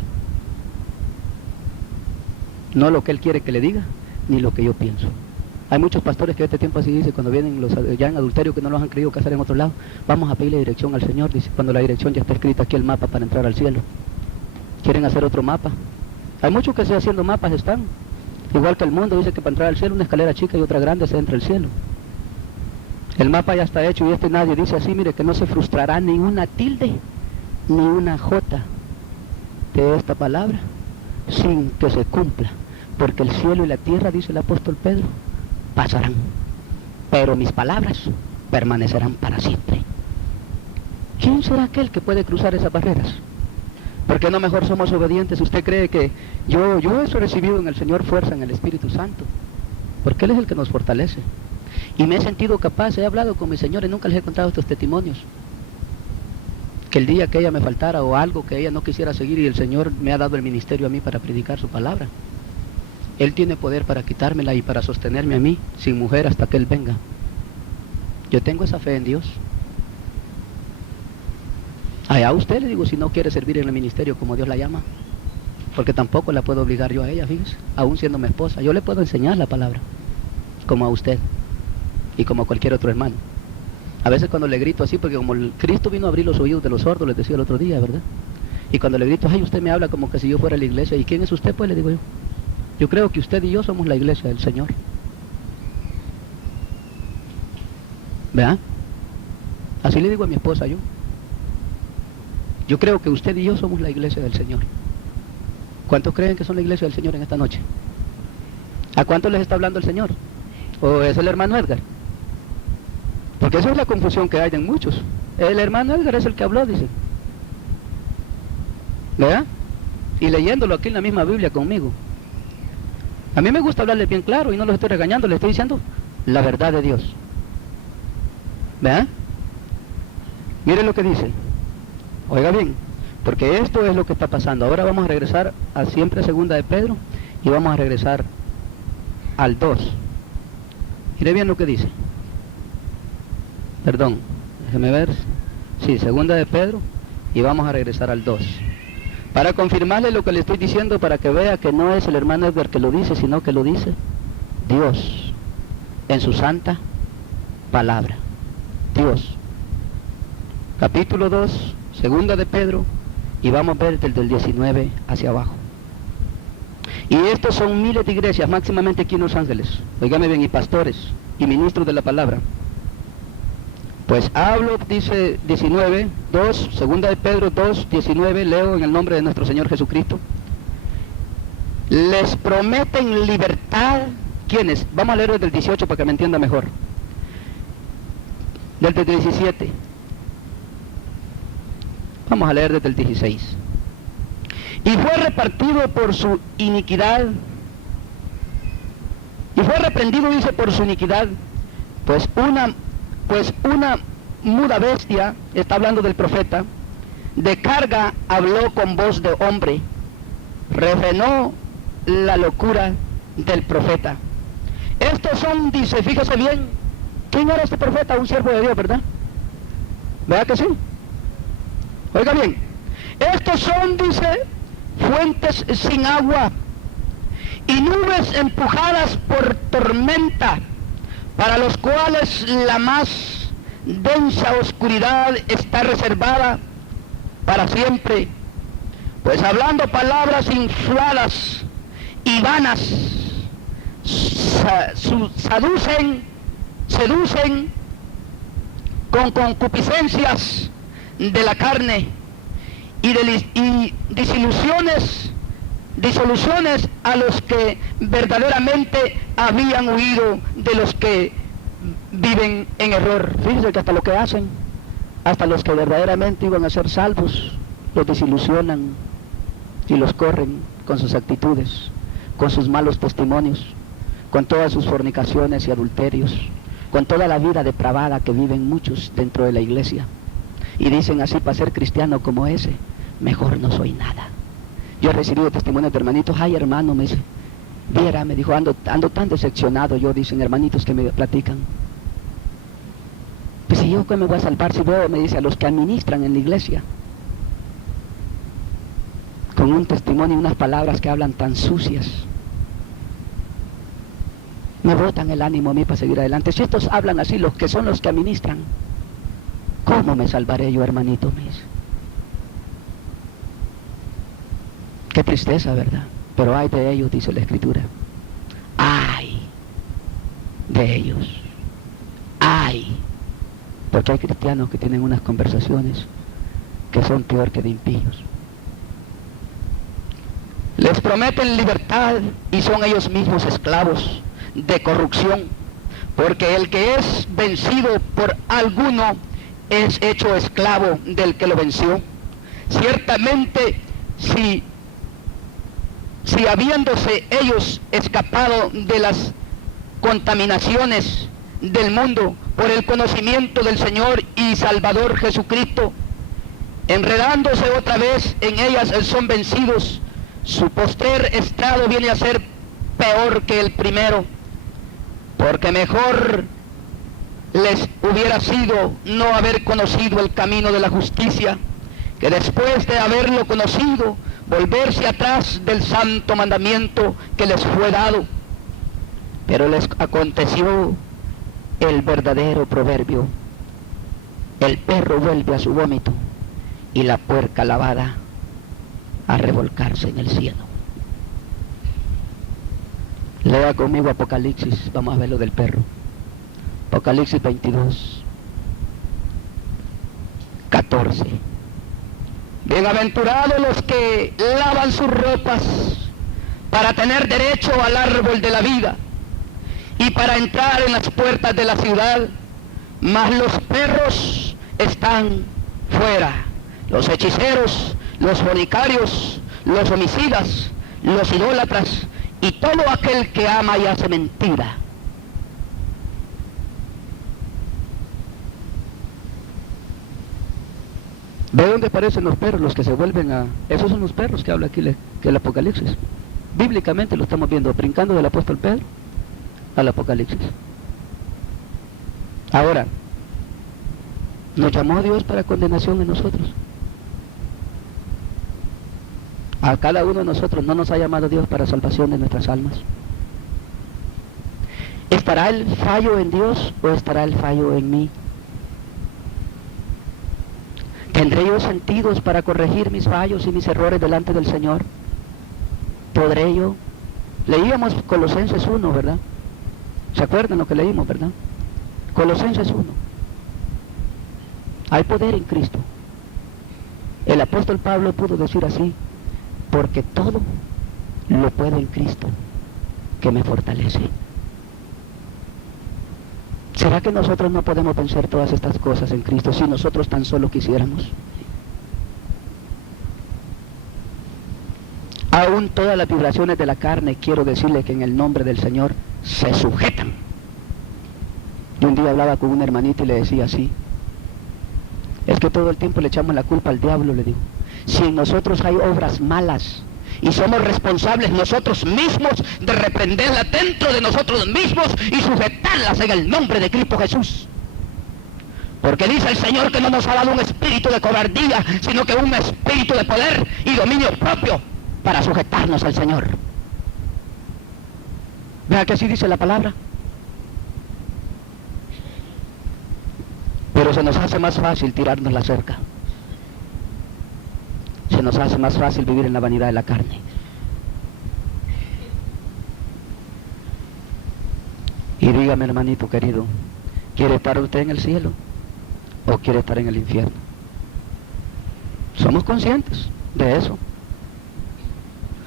No lo que Él quiere que le diga, ni lo que yo pienso. Hay muchos pastores que este tiempo así dice, cuando vienen los ya en adulterio que no los han querido casar en otro lado, vamos a pedirle dirección al Señor, dice, cuando la dirección ya está escrita aquí el mapa para entrar al cielo. Quieren hacer otro mapa. Hay muchos que haciendo mapas están. Igual que el mundo dice que para entrar al cielo una escalera chica y otra grande se entra al cielo. El mapa ya está hecho y nadie dice así, mire, que no se frustrará ni una tilde, ni una jota de esta palabra, sin que se cumpla. Porque el cielo y la tierra, dice el apóstol Pedro, pasarán, pero mis palabras permanecerán para siempre. ¿Quién será aquel que puede cruzar esas barreras? ¿Por qué no mejor somos obedientes? ¿Usted cree que yo he recibido en el Señor fuerza en el Espíritu Santo? Porque Él es el que nos fortalece. Y me he sentido capaz, he hablado con mi Señor y nunca les he contado estos testimonios. Que el día que ella me faltara o algo que ella no quisiera seguir y el Señor me ha dado el ministerio a mí para predicar su palabra. Él tiene poder para quitármela y para sostenerme a mí sin mujer hasta que Él venga. Yo tengo esa fe en Dios. Allá a usted le digo si no quiere servir en el ministerio como Dios la llama. Porque tampoco la puedo obligar yo a ella, fíjese, aún siendo mi esposa. Yo le puedo enseñar la palabra, como a usted y como a cualquier otro hermano. A veces cuando le grito así, porque como el Cristo vino a abrir los oídos de los sordos, les decía el otro día, ¿verdad? Y cuando le grito, ay, usted me habla como que si yo fuera la iglesia. ¿Y quién es usted? Pues le digo yo. Yo creo que usted y yo somos la iglesia del Señor. ¿Verdad? Así le digo a mi esposa yo. Yo creo que usted y yo somos la iglesia del Señor. ¿Cuántos creen que son la iglesia del Señor en esta noche? ¿A cuántos les está hablando el Señor? ¿O es el hermano Edgar? Porque esa es la confusión que hay en muchos. El hermano Edgar es el que habló, dice. ¿Verdad? Y leyéndolo aquí en la misma Biblia conmigo. A mí me gusta hablarle bien claro y no los estoy regañando, les estoy diciendo la verdad de Dios. ¿Verdad? Mire lo que dice. Oiga bien, porque esto es lo que está pasando. Ahora vamos a regresar a siempre segunda de Pedro y vamos a regresar al 2. Mire bien lo que dice. Perdón, déjeme ver. Sí, segunda de Pedro y vamos a regresar al 2. Para confirmarle lo que le estoy diciendo, para que vea que no es el hermano Edgar que lo dice, sino que lo dice Dios en su santa palabra. Dios. Capítulo 2, segunda de Pedro, y vamos a ver desde el 19 hacia abajo. Y estos son miles de iglesias, máximamente aquí en Los Ángeles. Óigame bien, y pastores, y ministros de la palabra. Pues hablo, dice 19, 2, segunda de Pedro 2, 19, leo en el nombre de nuestro Señor Jesucristo. Les prometen libertad. ¿Quiénes? Vamos a leer desde el 18 para que me entienda mejor. Desde el 17. Vamos a leer desde el 16. Y fue repartido por su iniquidad. Y fue reprendido, dice, por su iniquidad. Pues una muda bestia, está hablando del profeta, de carga habló con voz de hombre, refrenó la locura del profeta. Estos son, dice, fíjese bien, ¿quién era este profeta? Un siervo de Dios, ¿verdad? ¿Verdad que sí? Oiga bien, estos son, dice, fuentes sin agua y nubes empujadas por tormenta, para los cuales la más densa oscuridad está reservada para siempre, pues hablando palabras infladas y vanas, seducen con concupiscencias de la carne y disoluciones a los que verdaderamente habían huido de los que viven en error. Fíjense que hasta lo que hacen, hasta los que verdaderamente iban a ser salvos, los desilusionan y los corren con sus actitudes, con sus malos testimonios, con todas sus fornicaciones y adulterios, con toda la vida depravada que viven muchos dentro de la iglesia. Y dicen así, para ser cristiano como ese, mejor no soy nada. Yo he recibido testimonios de hermanitos, ay hermano, me dice, viera, me dijo, ando tan decepcionado yo, dicen hermanitos que me platican. Pues si yo que me voy a salvar si veo, me dice, a los que administran en la iglesia, con un testimonio y unas palabras que hablan tan sucias, me botan el ánimo a mí para seguir adelante. Si estos hablan así, los que son los que administran, ¿cómo me salvaré yo, hermanito? Me dice. Qué tristeza, ¿verdad? Pero ay de ellos, dice la Escritura. Ay de ellos. Ay. Porque hay cristianos que tienen unas conversaciones que son peor que de impíos. Les prometen libertad y son ellos mismos esclavos de corrupción, porque el que es vencido por alguno es hecho esclavo del que lo venció. Ciertamente si habiéndose ellos escapado de las contaminaciones del mundo por el conocimiento del Señor y Salvador Jesucristo, enredándose otra vez en ellas, son vencidos, su postrer estado viene a ser peor que el primero, porque mejor les hubiera sido no haber conocido el camino de la justicia, que después de haberlo conocido, volverse atrás del santo mandamiento que les fue dado. Pero les aconteció el verdadero proverbio: el perro vuelve a su vómito y la puerca lavada a revolcarse en el cielo. Lea conmigo Apocalipsis, vamos a ver lo del perro. Apocalipsis 22, 14. Bienaventurados los que lavan sus ropas para tener derecho al árbol de la vida y para entrar en las puertas de la ciudad, mas los perros están fuera, los hechiceros, los fornicarios, los homicidas, los idólatras y todo aquel que ama y hace mentira. ¿Ve dónde aparecen los perros, los que se vuelven a...? Esos son los perros que habla aquí que el Apocalipsis. Bíblicamente lo estamos viendo, brincando del apóstol Pedro al Apocalipsis. Ahora, ¿nos llamó Dios para condenación en nosotros? A cada uno de nosotros no nos ha llamado Dios para salvación de nuestras almas. ¿Estará el fallo en Dios o estará el fallo en mí? ¿Tendré yo sentidos para corregir mis fallos y mis errores delante del Señor? ¿Podré yo? Leíamos Colosenses 1, ¿verdad? ¿Se acuerdan lo que leímos, verdad? Colosenses 1. Hay poder en Cristo. El apóstol Pablo pudo decir así: porque todo lo puedo en Cristo que me fortalece. ¿Será que nosotros no podemos vencer todas estas cosas en Cristo si nosotros tan solo quisiéramos? Aún todas las vibraciones de la carne, quiero decirle que en el nombre del Señor se sujetan. Yo un día hablaba con un hermanito y le decía así: es que todo el tiempo le echamos la culpa al diablo, le digo. Si en nosotros hay obras malas y somos responsables nosotros mismos de reprenderlas dentro de nosotros mismos y sujetarlas en el nombre de Cristo Jesús. Porque dice el Señor que no nos ha dado un espíritu de cobardía, sino que un espíritu de poder y dominio propio para sujetarnos al Señor. Vea que así dice la palabra. Pero se nos hace más fácil tirarnos la cerca. Se nos hace más fácil vivir en la vanidad de la carne. Y dígame, hermanito querido, ¿quiere estar usted en el cielo o quiere estar en el infierno? ¿Somos conscientes de eso?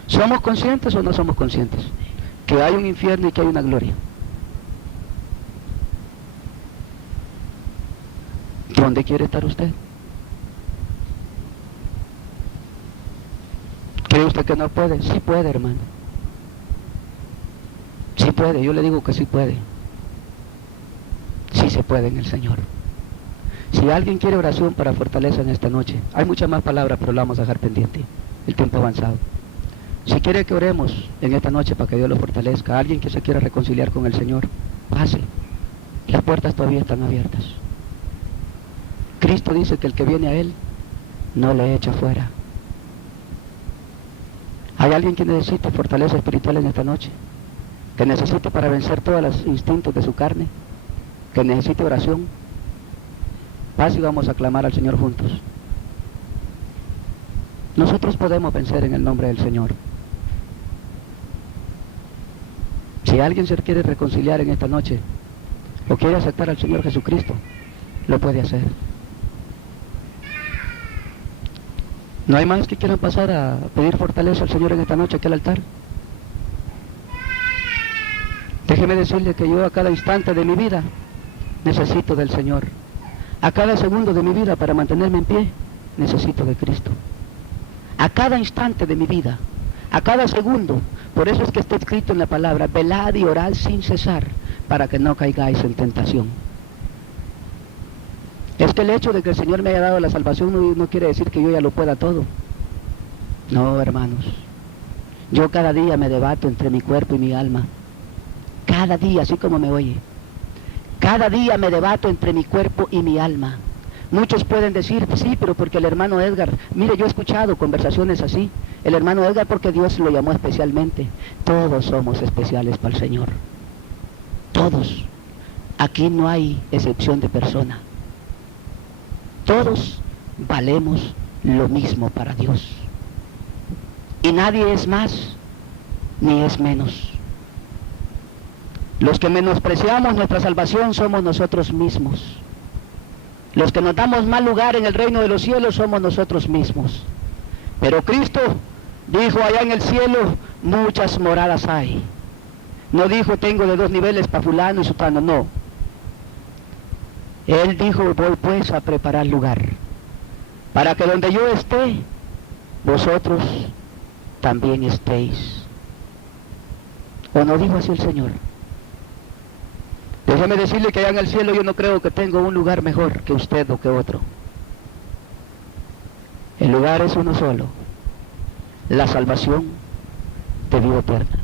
¿Somos conscientes o no somos conscientes que hay un infierno y que hay una gloria? ¿Dónde quiere estar usted? ¿Cree usted que no puede? Sí puede, hermano. Sí puede, yo le digo que sí puede. Sí se puede en el Señor. Si alguien quiere oración para fortaleza en esta noche, hay muchas más palabras, pero la vamos a dejar pendiente, el tiempo avanzado. Si quiere que oremos en esta noche para que Dios lo fortalezca, alguien que se quiera reconciliar con el Señor, pase. Las puertas todavía están abiertas. Cristo dice que el que viene a Él no le echa fuera. ¿Hay alguien que necesita fortaleza espiritual en esta noche? ¿Que necesite para vencer todos los instintos de su carne? ¿Que necesite oración? Paz y vamos a clamar al Señor juntos. Nosotros podemos vencer en el nombre del Señor. Si alguien se quiere reconciliar en esta noche o quiere aceptar al Señor Jesucristo, lo puede hacer. ¿No hay más que quieran pasar a pedir fortaleza al Señor en esta noche aquí al altar? Déjeme decirle que yo a cada instante de mi vida necesito del Señor. A cada segundo de mi vida para mantenerme en pie necesito de Cristo. a cada instante de mi vida, a cada segundo. Por eso es que está escrito en la palabra, velad y orad sin cesar, para que no caigáis en tentación. Es que el hecho de que el Señor me haya dado la salvación no quiere decir que yo ya lo pueda todo. No, hermanos. Yo cada día me debato entre mi cuerpo y mi alma. Cada día, así como me oye. Cada día me debato entre mi cuerpo y mi alma. Muchos pueden decir, sí, pero porque el hermano Edgar, mire, yo he escuchado conversaciones así. El hermano Edgar porque Dios lo llamó especialmente. Todos somos especiales para el Señor. Todos. Aquí no hay excepción de persona. Todos valemos lo mismo para Dios. Y nadie es más ni es menos. Los que menospreciamos nuestra salvación somos nosotros mismos. Los que nos damos mal lugar en el reino de los cielos somos nosotros mismos. Pero Cristo dijo, allá en el cielo muchas moradas hay. No dijo, tengo de 2 niveles para fulano y sutano, no. Él dijo, voy pues a preparar lugar, para que donde yo esté, vosotros también estéis. ¿O no dijo así el Señor? Déjeme decirle que allá en el cielo yo no creo que tengo un lugar mejor que usted o que otro. El lugar es uno solo, la salvación de vida eterna.